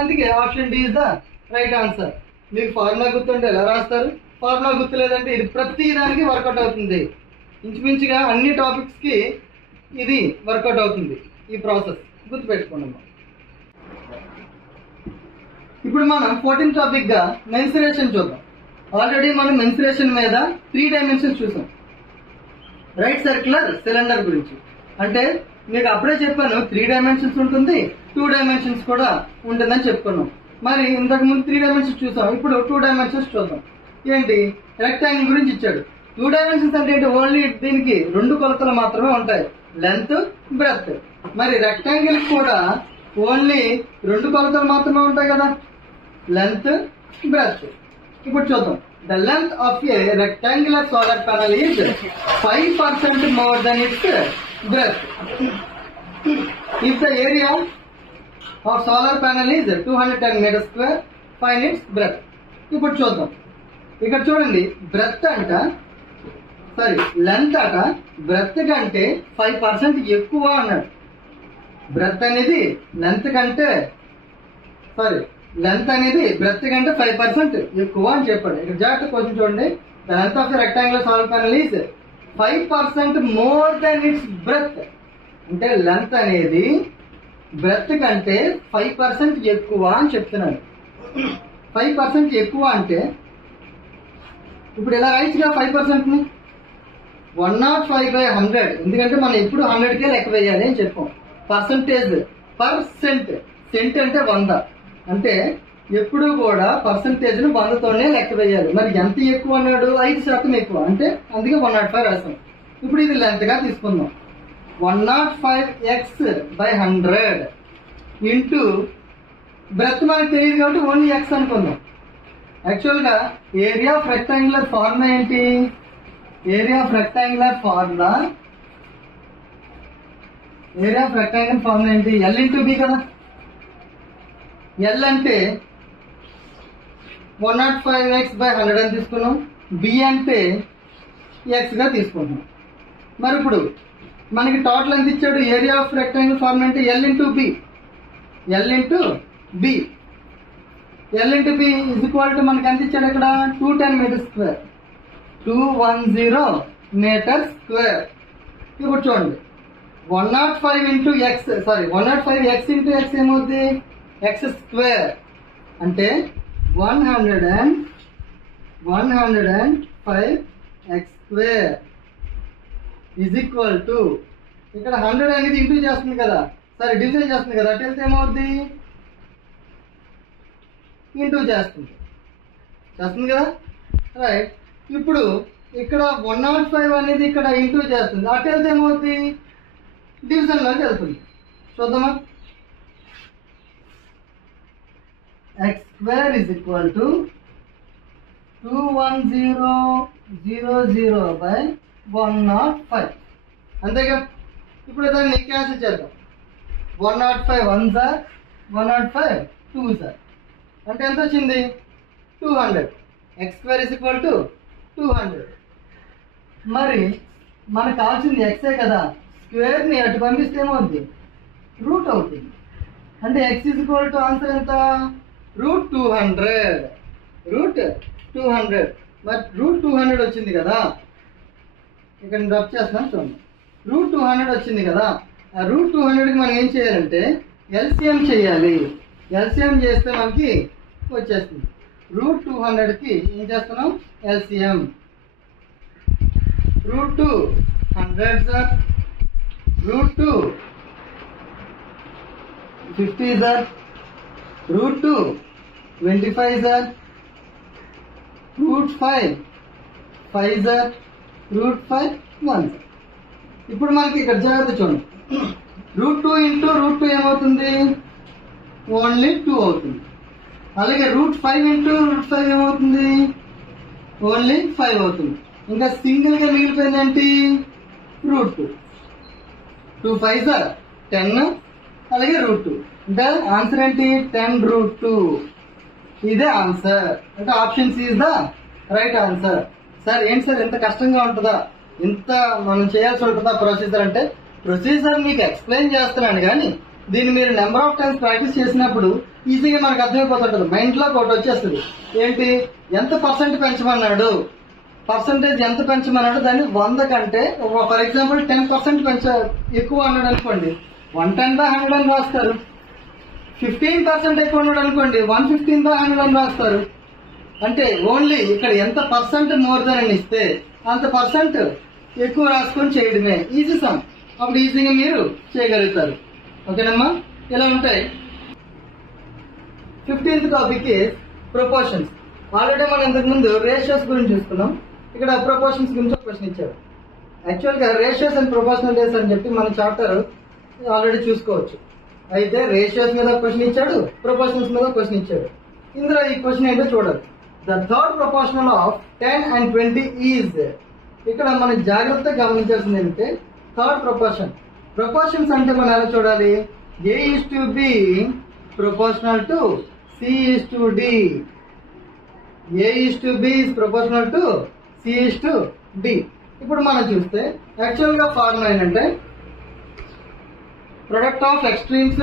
అందుకే option D is the right answer. మీకు ఫార్ములా గుర్తుంటే ఎలా రాస్తారు, ఫార్ములా గుర్తులేదంటే ఇది ప్రతి దానికి వర్కౌట్ అవుతుంది. ఇంచుమించుగా అన్ని టాపిక్స్ కి ఇది వర్కౌట్ అవుతుంది ఈ ప్రాసెస్, గుర్తుపెట్టుకున్నాము. ఇప్పుడు మనం 14th టాపిక్ గా మెన్సురేషన్ చూద్దాం. ఆల్రెడీ మనం మెన్సురేషన్ మీద 3 డైమెన్షన్స్ చూసాం. రైట్ సర్క్యులర్ సిలిండర్ గురించి అంటే మీకు అప్పుడే చెప్పాను 3 డైమెన్షన్స్ ఉంటుంది, 2 డైమెన్షన్స్ కూడా ఉంటుందని చెప్పుకున్నాం. మరి ఇంతకు ముందు 3 డైమెన్షన్స్ చూసాం, ఇప్పుడు 2 డైమెన్షన్స్ చూద్దాం. ఏంటి రెక్టాంగిల్ గురించి ఇచ్చాడు. 2 డైమెన్షన్స్ అంటే ఏంటి, ఓన్లీ దీనికి 2 కొలతలు మాత్రమే ఉంటాయి, లెంత్ బ్రెడ్త్. మరి రెక్టాంగిల్ కూడా ఓన్లీ 2 కొలతలు మాత్రమే ఉంటాయి కదా, లెంత్ బ్రెడ్త్. ఇప్పుడు చూద్దాం. The length of a rectangular solar panel is 5% more than its breadth. If the area of solar panel is 210 meters square, find its breadth. ఇప్పుడు చూద్దాం. ఇక్కడ చూడండి బ్రెడ్త్ లెంత్ అట బ్రెడ్త్ కంటే 5% ఎక్కువ అన్నాడు. బ్రెడ్త్ అనేది లెంత్ అనేది బ్రెడ్త్ కంటే 5% ఎక్కువ అని చెప్పాడు. ఇక్కడ జాగ్రత్త క్వశ్చన్ చూడండి. The length of the rectangular solar panel is 5% more than it's breadth. అంటే లెంత్ అనేది బ్రెడ్త్ కంటే 5% ఎక్కువ అని చెప్తున్నాడు. 5% ఎక్కువ అంటే ఇప్పుడు ఇలా రైట్గా 5% ని 105/100, ఎందుకంటే మనం ఎప్పుడు 100కే లెక్క వేయాలి అని చెప్పాం. పర్సంటేజ్ పర్సెంట్, సెంట్ అంటే 100, అంటే ఎప్పుడు కూడా పర్సంటేజ్ ను 100తోనే లెక్క వేయాలి. మరి ఎంత ఎక్కువ అన్నాడు, 5% ఎక్కువ, అంటే అందుకే 105 రాస్తాం. ఇప్పుడు ఇది లెంత్ గా తీసుకుందాం. 105x/100 ఇంటూ బ్రెడ్త్ మనకు తెలియదు కాబట్టి ఓన్లీ ఎక్స్ అనుకుందాం. యాక్చువల్ గా ఏరియా ఆఫ్ రెక్టాంగులర్ ఫార్ములా ఏంటి, ఏరియా ఆఫ్ రెక్టాంగులర్ ఫార్ములా ఏంటి, ఎల్ ఇంటూ బి కదా. ఎల్ అంటే 105x/100 అని తీసుకున్నాం, బి అంటే ఎక్స్ గా తీసుకుంటున్నాం. మరి ఇప్పుడు మనకి టోటల్ ఎంత ఇచ్చాడు, ఏరియా ఆఫ్ రెక్టాంగిల్ ఫార్మ్ అంటే L into B. L into B is equal to మనకి ఎంత ఇచ్చాడు ఇక్కడ 210 మీటర్ స్క్వేర్ 210 మీటర్ స్క్వేర్. ఇప్పుడు చూడండి 105 into X 105 X into X ఏమవుతుంది ఎక్స్ స్క్వేర్ అంటే 105 X square is equal to ఇక్కడ 100 అనేది ఇంటూ చేస్తుంది కదా డివిజన్ చేస్తుంది కదా అటు వెళ్తే ఏమవుద్ది ఇంటూ చేస్తుంది కదా రైట్. ఇప్పుడు ఇక్కడ 105 అనేది ఇక్కడ ఇంటూ చేస్తుంది అటు వెళ్తే ఏమవుతుంది డివిజన్లోకి వెళ్తుంది. చూద్దామా X square is equal to 21000/105 అంతేగా. ఇప్పుడు దాన్ని క్యాన్సిల్ చేద్దాం 105 1 సార్ 105 2 సార్ అంటే ఎంత వచ్చింది 200. X square is equal to 200. మరి మనకు కావాల్సింది ఎక్సే కదా స్క్వేర్ని అటు పంపిస్తే ఏమవుద్ది రూట్ అవుతుంది అంటే X is equal to answer ఎంత √200 మరి √200 వచ్చింది కదా ఇక్కడ నేను రబ్ చేస్తున్నాను చూడండి √200 వచ్చింది కదా ఆ √200కి మనం ఏం చేయాలంటే ఎల్సిఎం చేయాలి. ఎల్సిఎం చేస్తే మనకి వచ్చేస్తుంది √200కి ఏం చేస్తున్నాం LCM √200 sir √2 50 sir √2 25 sir √5 5 sir √5 1 sir. ఇప్పుడు మనకి ఇక్కడ జాగ్రత్త చూడండి √2 ఇంటూ √2 ఏమవుతుంది ఓన్లీ 2 అవుతుంది. అలాగే √5 ఇంటూ √5 ఏమవుతుంది ఓన్లీ 5 అవుతుంది. ఇంకా సింగిల్గా మిగిలిపోయింది ఏంటి √2 2 5 సార్ 10 అలాగే √2 అంటే ఆన్సర్ ఏంటి 10√2 ఇదే ఆన్సర్ అంటే option C is the right answer. Sir ఏంటి సార్ ఎంత కష్టంగా ఉంటుందా ఇంత మనం చేయాల్సి ఉంటుందా ప్రొసీజర్ అంటే ప్రొసీజర్ మీకు ఎక్స్ప్లెయిన్ చేస్తున్నాను కానీ దీన్ని మీరు నెంబర్ ఆఫ్ టైమ్స్ ప్రాక్టీస్ చేసినప్పుడు ఈజీగా మనకు అర్థమైపోతుంటుంది మైండ్లో ఒకటి వచ్చేస్తుంది ఏంటి ఎంత పర్సెంట్ పెంచమన్నాడు పర్సంటేజ్ ఎంత పెంచమన్నాడు దాన్ని 100 కంటే ఫర్ ఎగ్జాంపుల్ 10% ఎక్కువ అన్నాడు అనుకోండి 110/100 అని రాస్తారు. 15% ఎక్కువ ఉన్నాడు అనుకోండి 115/100 అని రాస్తారు. అంటే ఓన్లీ ఇక్కడ ఎంత పర్సెంట్ మోర్ దెన్ అని ఇస్తే అంత పర్సెంట్ ఎక్కువ రాసుకొని చేయడమే ఈజీ సమ్. అప్పుడు ఈజీగా మీరు చేయగలుగుతారు. ఓకేనమ్మా ఇలా ఉంటాయి. 15th topic proportions. ఆల్రెడీ మనం ఇంతకుముందు రేషియోస్ గురించి చూసుకున్నాం. ఇక్కడ ప్రపోర్షన్స్ గురించి ఒక క్వశ్చన్ ఇచ్చారు. యాక్చువల్గా రేషియోస్ అండ్ ప్రపోర్షనల్ అని చెప్పి మన చాప్టర్ ఆల్రెడీ చూసుకోవచ్చు. అయితే రేషియోస్ మీద క్వశ్చన్ ఇచ్చాడు ప్రపోర్షనల్స్ మీద క్వశ్చన్ ఇచ్చాడు. ఇందులో ఈ క్వశ్చన్ ఏంటో చూడాలి. The third proportional of 10 and 20 is. ఇక్కడ మనం జాగ్రత్తగా గమనించాల్సింది ఏంటంటే థర్డ్ ప్రపోర్షన్స్ అంటే మనం ఎలా చూడాలి A:B proportional to C:D. A:B is proportional to C:D. ఇప్పుడు మనం చూస్తే యాక్చువల్గా ఫార్ములా ఏంటంటే product of extremes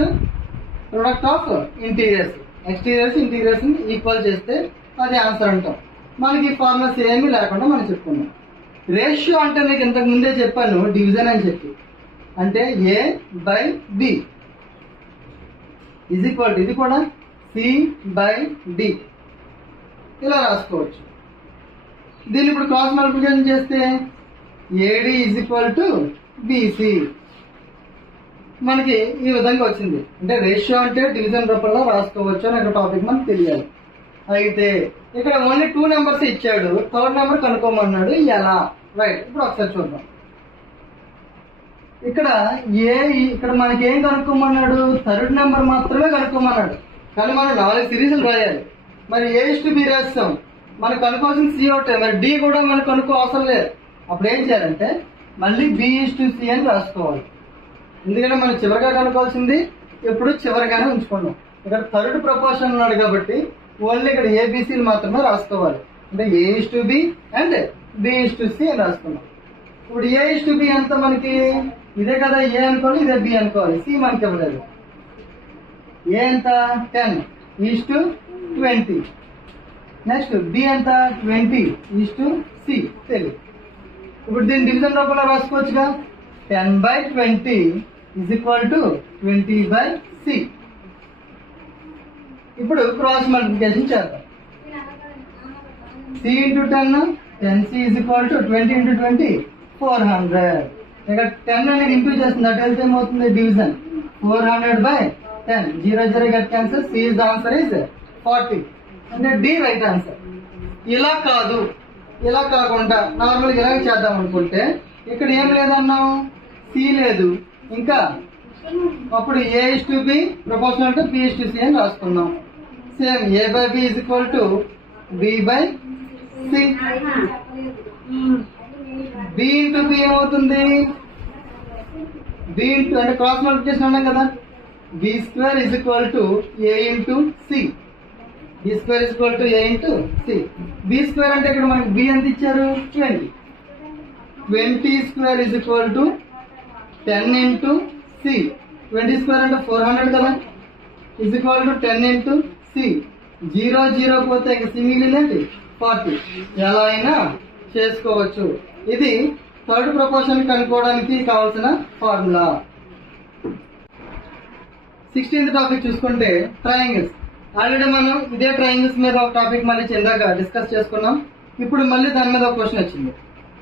product of interiors equal చేస్తే అది ఆన్సర్ అంటాం. మనకి ఫార్ములాస్ ఏమీ లేకుండా మనం చెప్పుకున్నాం. రేషియో అంటే నీకు ఇంతకు ముందే చెప్పాను డివిజన్ అని చెప్పి అంటే A/B ఈజ్ ఈక్వల్ టు ఇది కూడా C/D ఇలా రాసుకోవచ్చు. దీన్ని ఇప్పుడు క్రాస్ మల్టిప్లికేషన్ చేస్తే AD is equal to BC మనకి ఈ విధంగా వచ్చింది. అంటే రేషియో అంటే డివిజన్ రూపంలో రాసుకోవచ్చు అని ఒక టాపిక్ మనకు తెలియాలి. అయితే ఇక్కడ ఓన్లీ 2 నెంబర్స్ ఇచ్చాడు. థర్డ్ నెంబర్ కనుక్కోమన్నాడు. ఎలా రైట్ ఇప్పుడు ఒకసారి చూద్దాం. ఇక్కడ ఇక్కడ మనకి ఏం కనుక్కోమన్నాడు థర్డ్ నెంబర్ మాత్రమే కనుక్కోమన్నాడు. కానీ మనం 4 సిరీస్లు రాయాలి. మరి A:B రాస్తాం మనకు కనుక్కోవాల్సిన C ఒకటే. మరి D కూడా మనకు కనుక్కో అవసరం లేదు. అప్పుడు ఏం చేయాలంటే మళ్ళీ B:C అని రాసుకోవాలి. ఎందుకంటే మనం చివరిగా కనుక్కోవాల్సింది ఎప్పుడు చివరిగానే ఉంచుకున్నాం. ఇక్కడ థర్డ్ ప్రపోర్షన్ ఉన్నాడు కాబట్టి ఓన్లీ ఇక్కడ ABCలు మాత్రమే రాసుకోవాలి. అంటే A:B అండ్ B:C అని రాసుకున్నాం. ఇప్పుడు A:B ఎంత మనకి ఇదే కదా A అనుకోవాలి ఇదే B అనుకోవాలి. C మనకి ఇవ్వలేదు. A ఎంత 10:10 20. నెక్స్ట్ బి ఎంత 20:c తెలియదు. ఇప్పుడు దీన్ని డివిజన్ రూపంలో రాసుకోవచ్చుగా 10/20 = 20/c. ఇప్పుడు క్రాస్ మల్టిప్లికేషన్ చేద్దాం. c × 10 10c = 20 × 20 400. ఇక్కడ 10 అనేది ఇంప్రూవ్ చేస్తుంది, అటు వెళ్తే ఏమవుతుంది division 400/10 0 0 get cancel. C is the answer is 40 అంటే డి రైట్ ఆన్సర్. ఇలా కాదు, ఇలా కాకుండా నార్మల్ ఇలా చేద్దాం అనుకుంటే ఇక్కడ ఏం లేదన్నాం, సి లేదు, ఇంకా అప్పుడు a:b ప్రపోర్షనల్ టు p:c అని రాసుకున్నాం. Same a/b = b/c. b × b ఏమవుతుంది, b అంటే క్రాస్ మల్టిప్లికేషన్ అన్నాం కదా, b² = a × c. b² = a × c. b² అంటే ఇక్కడ మనకి b ఎంత ఇచ్చారు 20. 20² = 10 × c. 20² అంటే 400 కదా, = 10 × c. 0 0 పోతే ఇక సి మిగిలిందండి 40. ఎలా అయినా చేసుకోవచ్చు. ఇది థర్డ్ ప్రపోర్షన్ కనుక్కోవడానికి కావాల్సిన ఫార్ములా. 16th టాపిక్ చూసుకుంటే ట్రయాంగిల్స్. ఆల్రెడీ మనం ఇదే ట్రయాంగిల్స్ మీద ఒక టాపిక్ మళ్ళీ చిన్నగా డిస్కస్ చేసుకున్నాం. ఇప్పుడు మళ్ళీ దాని మీద ఒక క్వశ్చన్ వచ్చింది.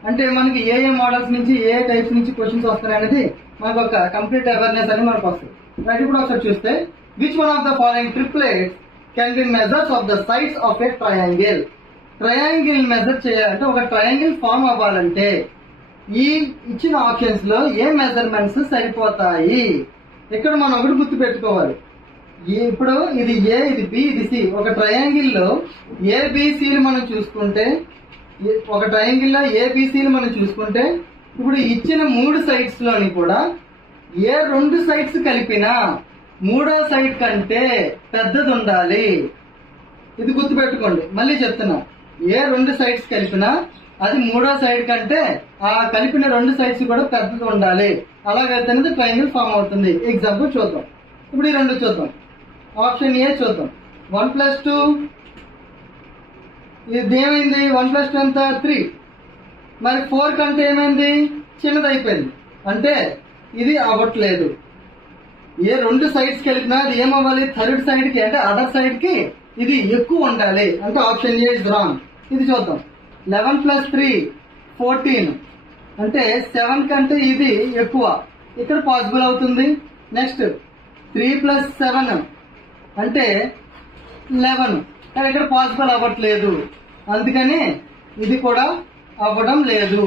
అంటే మనకి ఏ మోడల్స్ నుంచి ఏ టైప్స్ నుంచి క్వశ్చన్స్ వస్తాయి అనేది మనకు ఒక కంప్లీట్ అవేర్నెస్ అని మనకు వస్తుంది. రైట్, ఇప్పుడు ఒకసారి చూస్తే which one of the following triplets can be measures of the sides of a triangle. Triangle measure చేయాలంటే, ఒక ట్రయాంగిల్ ఫామ్ అవ్వాలంటే ఈ ఇచ్చిన ఆప్షన్స్ లో ఏ మెజర్మెంట్స్ సరిపోతాయి. ఇక్కడ మనం ఒకటి గుర్తు పెట్టుకోవాలి. ఇప్పుడు ఇది ఏ, ఇది బి, ఇది సి. ఒక ట్రయాంగిల్ లో ఏబిసిలు మనం చూసుకుంటే, ఒక ట్రయాంగిల్ లో ఏబిసిలు మనం చూసుకుంటే ఇప్పుడు ఇచ్చిన 3 సైడ్స్ లోని కూడా ఏ 2 సైడ్స్ కలిపినా 3వ సైడ్ కంటే పెద్దది ఉండాలి. ఇది గుర్తుపెట్టుకోండి. మళ్ళీ చెప్తున్నా, ఏ 2 సైడ్స్ కలిపినా అది 3వ సైడ్ కంటే ఆ కలిపిన 2 సైడ్స్ కూడా పెద్దది ఉండాలి. అలాగైతే ట్రయాంగిల్ ఫామ్ అవుతుంది. ఎగ్జాంపుల్ చూద్దాం. ఇప్పుడు ఈ 2 చూద్దాం. ఆప్షన్ ఏ చూద్దాం. 1 + 2 ఇది ఏమైంది, 1 + 2 ఎంత 3. మరి 4 కంటే ఏమైంది, చిన్నది అయిపోయింది. అంటే ఇది అవ్వట్లేదు. ఏ 2 సైడ్స్ కలిపినా అది ఏమవ్వాలి, థర్డ్ సైడ్ కి అంటే అదర్ సైడ్ కి ఇది ఎక్కువ ఉండాలి. అంటే ఆప్షన్ ఏ ఇస్ రాంగ్. ఇది చూద్దాం. 11 + 3 14 అంటే 7 కంటే ఇది ఎక్కువ, ఇక్కడ పాసిబుల్ అవుతుంది. నెక్స్ట్ 3 + 7 అంటే 11 కానీ ఇక్కడ పాసిబుల్ అవ్వట్లేదు. అందుకని ఇది కూడా అవ్వడం లేదు.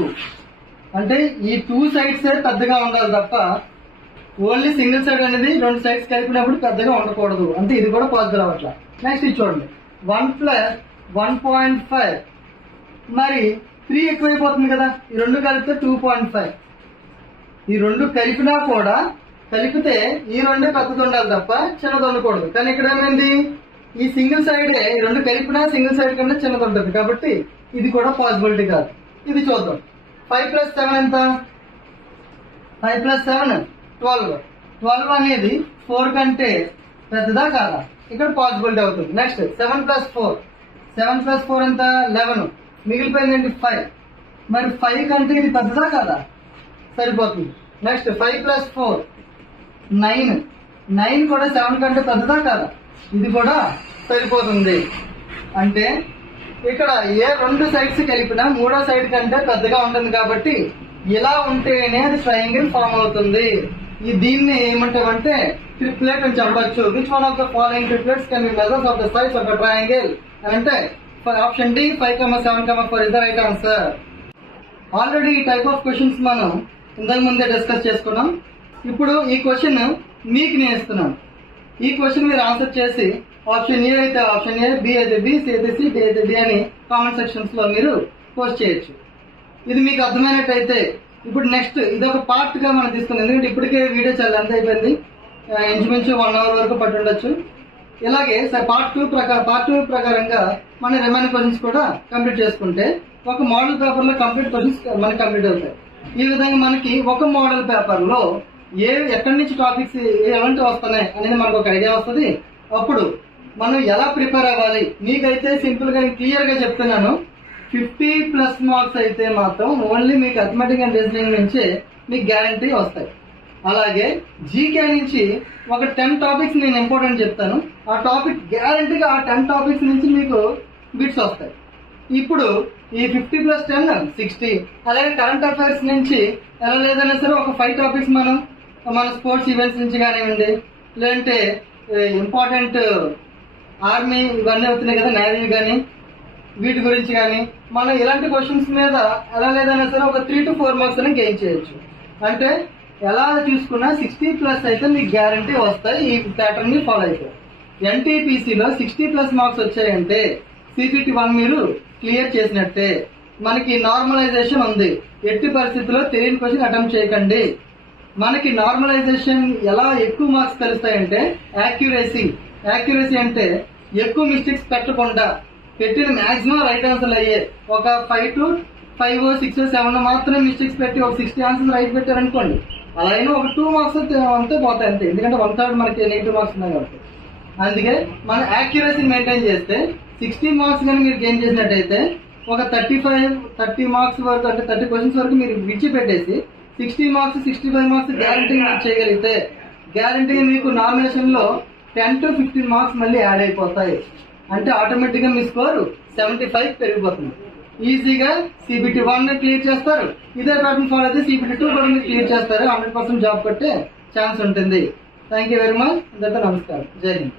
అంటే ఈ 2 సైడ్స్ పెద్దగా ఉండాలి తప్ప ఓన్లీ సింగిల్ సైడ్ అనేది 2 సైడ్స్ కలిపినప్పుడు పెద్దగా ఉండకూడదు. అంటే ఇది కూడా పాసిబుల్ అవ్వట్లా. నెక్స్ట్ ఇది చూడండి. 1 + 1.5 మరి 3 ఎక్కువైపోతుంది కదా, ఈ 2 కలిపితే 2.5. ఈ 2 కలిపినా కూడా కలిపితే ఈ 2 పెద్దది ఉండాలి తప్ప చిన్నది ఉండకూడదు. కానీ ఇక్కడ ఏమైంది, ఈ సింగిల్ సైడ్ 2 కలిపినా సింగిల్ సైడ్ కన్నా చిన్నది ఉంటుంది. కాబట్టి ఇది కూడా పాసిబిలిటీ కాదు. ఇది చూద్దాం. 5 + 7 ఎంత, 5 + 7 12. 12 అనేది 4 కంటే పెద్దదా కాదా, ఇక్కడ పాసిబిలిటీ అవుతుంది. నెక్స్ట్ 7 + 4 7 + 4 ఎంత 11. మిగిలిపోయిందండి 5. మరి 5 కంటే ఇది పెద్దదా కాదా, సరిపోతుంది. నెక్స్ట్ 5 + 4 9. 9 కూడా 7 కంటే పెద్దదా కాదా, ఇది కూడా సరిపోతుంది. అంటే ఇక్కడ ఏ 2 సైడ్స్ కలిపినా 3వ సైడ్ కంటే పెద్దగా ఉంటుంది. కాబట్టి ఇలా ఉంటేనే అది ట్రయాంగిల్ ఫామ్ అవుతుంది. దీన్ని ఏమంటామంటే ట్రిప్లెట్ అని చెప్పచ్చు. Which one of the following triplets can be measures of the size of the triangle అంటే option D 5, 7, 4 is the right answer. Already ఈ టైప్ ఆఫ్ క్వశ్చన్స్ మనం ఇంతకు ముందే డిస్కస్ చేసుకున్నాం. ఇప్పుడు ఈ క్వశ్చన్ మీకు నేను ఇస్తున్నాను. ఈ క్వశ్చన్ మీరు ఆన్సర్ చేసి ఆప్షన్ ఏ అయితే ఆప్షన్ ఏ, బి అయితే బి, సి అయితే సి, డి అయితే డి అని కామెంట్ సెక్షన్స్ లో మీరు పోస్ట్ చేయొచ్చు. ఇది మీకు అర్థమైనట్టయితే ఇప్పుడు నెక్స్ట్ ఇది ఒక పార్ట్ గా మనం తీసుకున్నాం. ఎందుకంటే ఇప్పటికే వీడియో చాలా లెంత్ అయిపోయింది, ఇంచుమించు 1 అవర్ వరకు పట్టి ఉండొచ్చు. ఇలాగే పార్ట్ 2 ప్రకారంగా మన రిమైనింగ్ క్వశ్చన్స్ కూడా కంప్లీట్ చేసుకుంటే ఒక మోడల్ పేపర్ లో కంప్లీట్ క్వశ్చన్స్ మనకి కంప్లీట్ అవుతాయి. ఈ విధంగా మనకి ఒక మోడల్ పేపర్ లో ఎక్కడి నుంచి టాపిక్స్ ఎలాంటి వస్తున్నాయి అనేది మనకు ఒక ఐడియా వస్తుంది. అప్పుడు మనం ఎలా ప్రిపేర్ అవ్వాలి మీకైతే సింపుల్ గా క్లియర్ గా చెప్తున్నాను. 50+ మార్క్స్ అయితే మాత్రం ఓన్లీ మీకు అథమెటిక్ అండ్ రీజనింగ్ నుంచే మీకు గ్యారంటీ వస్తాయి. అలాగే జీకే నుంచి ఒక 10 టాపిక్స్ నేను ఇంపార్టెంట్ చెప్తాను. ఆ టాపిక్ గ్యారంటీగా ఆ 10 టాపిక్స్ నుంచి మీకు బిట్స్ వస్తాయి. ఇప్పుడు ఈ 50+10 60. అలాగే కరెంట్ అఫైర్స్ నుంచి ఎలా లేదన్నా సరే ఒక 5 టాపిక్స్ మన స్పోర్ట్స్ ఈవెంట్స్ నుంచి కానివ్వండి, లేదంటే ఇంపార్టెంట్ ఆర్మీ ఇవన్నీ అవుతున్నాయి కదా, నేవీ కానీ వీటి గురించి కానీ మనం ఇలాంటి క్వశ్చన్స్ మీద ఎలా లేదన్నా సరే ఒక 3 to 4 మార్క్స్ అని గెయిన్ చేయొచ్చు. అంటే ఎలా చూసుకున్నా 60+ అయితే మీకు గ్యారంటీ వస్తాయి ఈ ప్యాటర్న్ ని ఫాలో అయితే. ఎన్టీపీసీలో 60+ మార్క్స్ వచ్చాయంటే CPT-1 మీరు క్లియర్ చేసినట్టే. మనకి నార్మలైజేషన్ ఉంది. ఎట్టి పరిస్థితుల్లో తెలియని క్వశ్చన్ అటెంప్ట్ చేయకండి. మనకి నార్మలైజేషన్ ఎలా ఎక్కువ మార్క్స్ తెలుస్తాయంటే యాక్యురసీ అంటే ఎక్కువ మిస్టేక్స్ పెట్టకుండా పెట్టిన మాక్సిమం రైట్ ఆన్సర్లు అయ్యే ఒక 5 to 5, 6, 7 మాత్రమే మిస్టేక్స్ పెట్టి ఒక 60 ఆన్సర్స్ రైట్ పెట్టారనుకోండి, అలా అయినా ఒక 2 మార్క్స్ అంతే పోతాయి అంతే. ఎందుకంటే 1/3 మనకి నెగిటివ్ మార్క్స్ ఉన్నాయి కాబట్టి. అందుకే మన యాక్యురసీ మెయింటైన్ చేస్తే 60 మార్క్స్ కానీ మీరు గెయిన్ చేసినట్టయితే ఒక 30 మార్క్స్ వరకు అంటే 30 క్వశ్చన్స్ వరకు మీరు విడిచిపెట్టేసి 60 మార్క్స్ 65 మార్క్స్ గ్యారంటీగా చేయగలిగితే గ్యారంటీగా మీకు నామినేషన్ లో 10 to 15 మార్క్స్ మళ్ళీ యాడ్ అయిపోతాయి. అంటే ఆటోమేటిక్ గా మీ స్కోర్ 75 పెరిగిపోతుంది. ఈజీగా CPT-1 క్లియర్ చేస్తారు. ఇదే ప్యాటర్న్ ఫాలో అయితే CPT-2 కూడా మీరు క్లియర్ చేస్తారు. 100% జాబ్ కొట్టే ఛాన్స్ ఉంటుంది. Thank you very much. నమస్కారం. జై హింద్.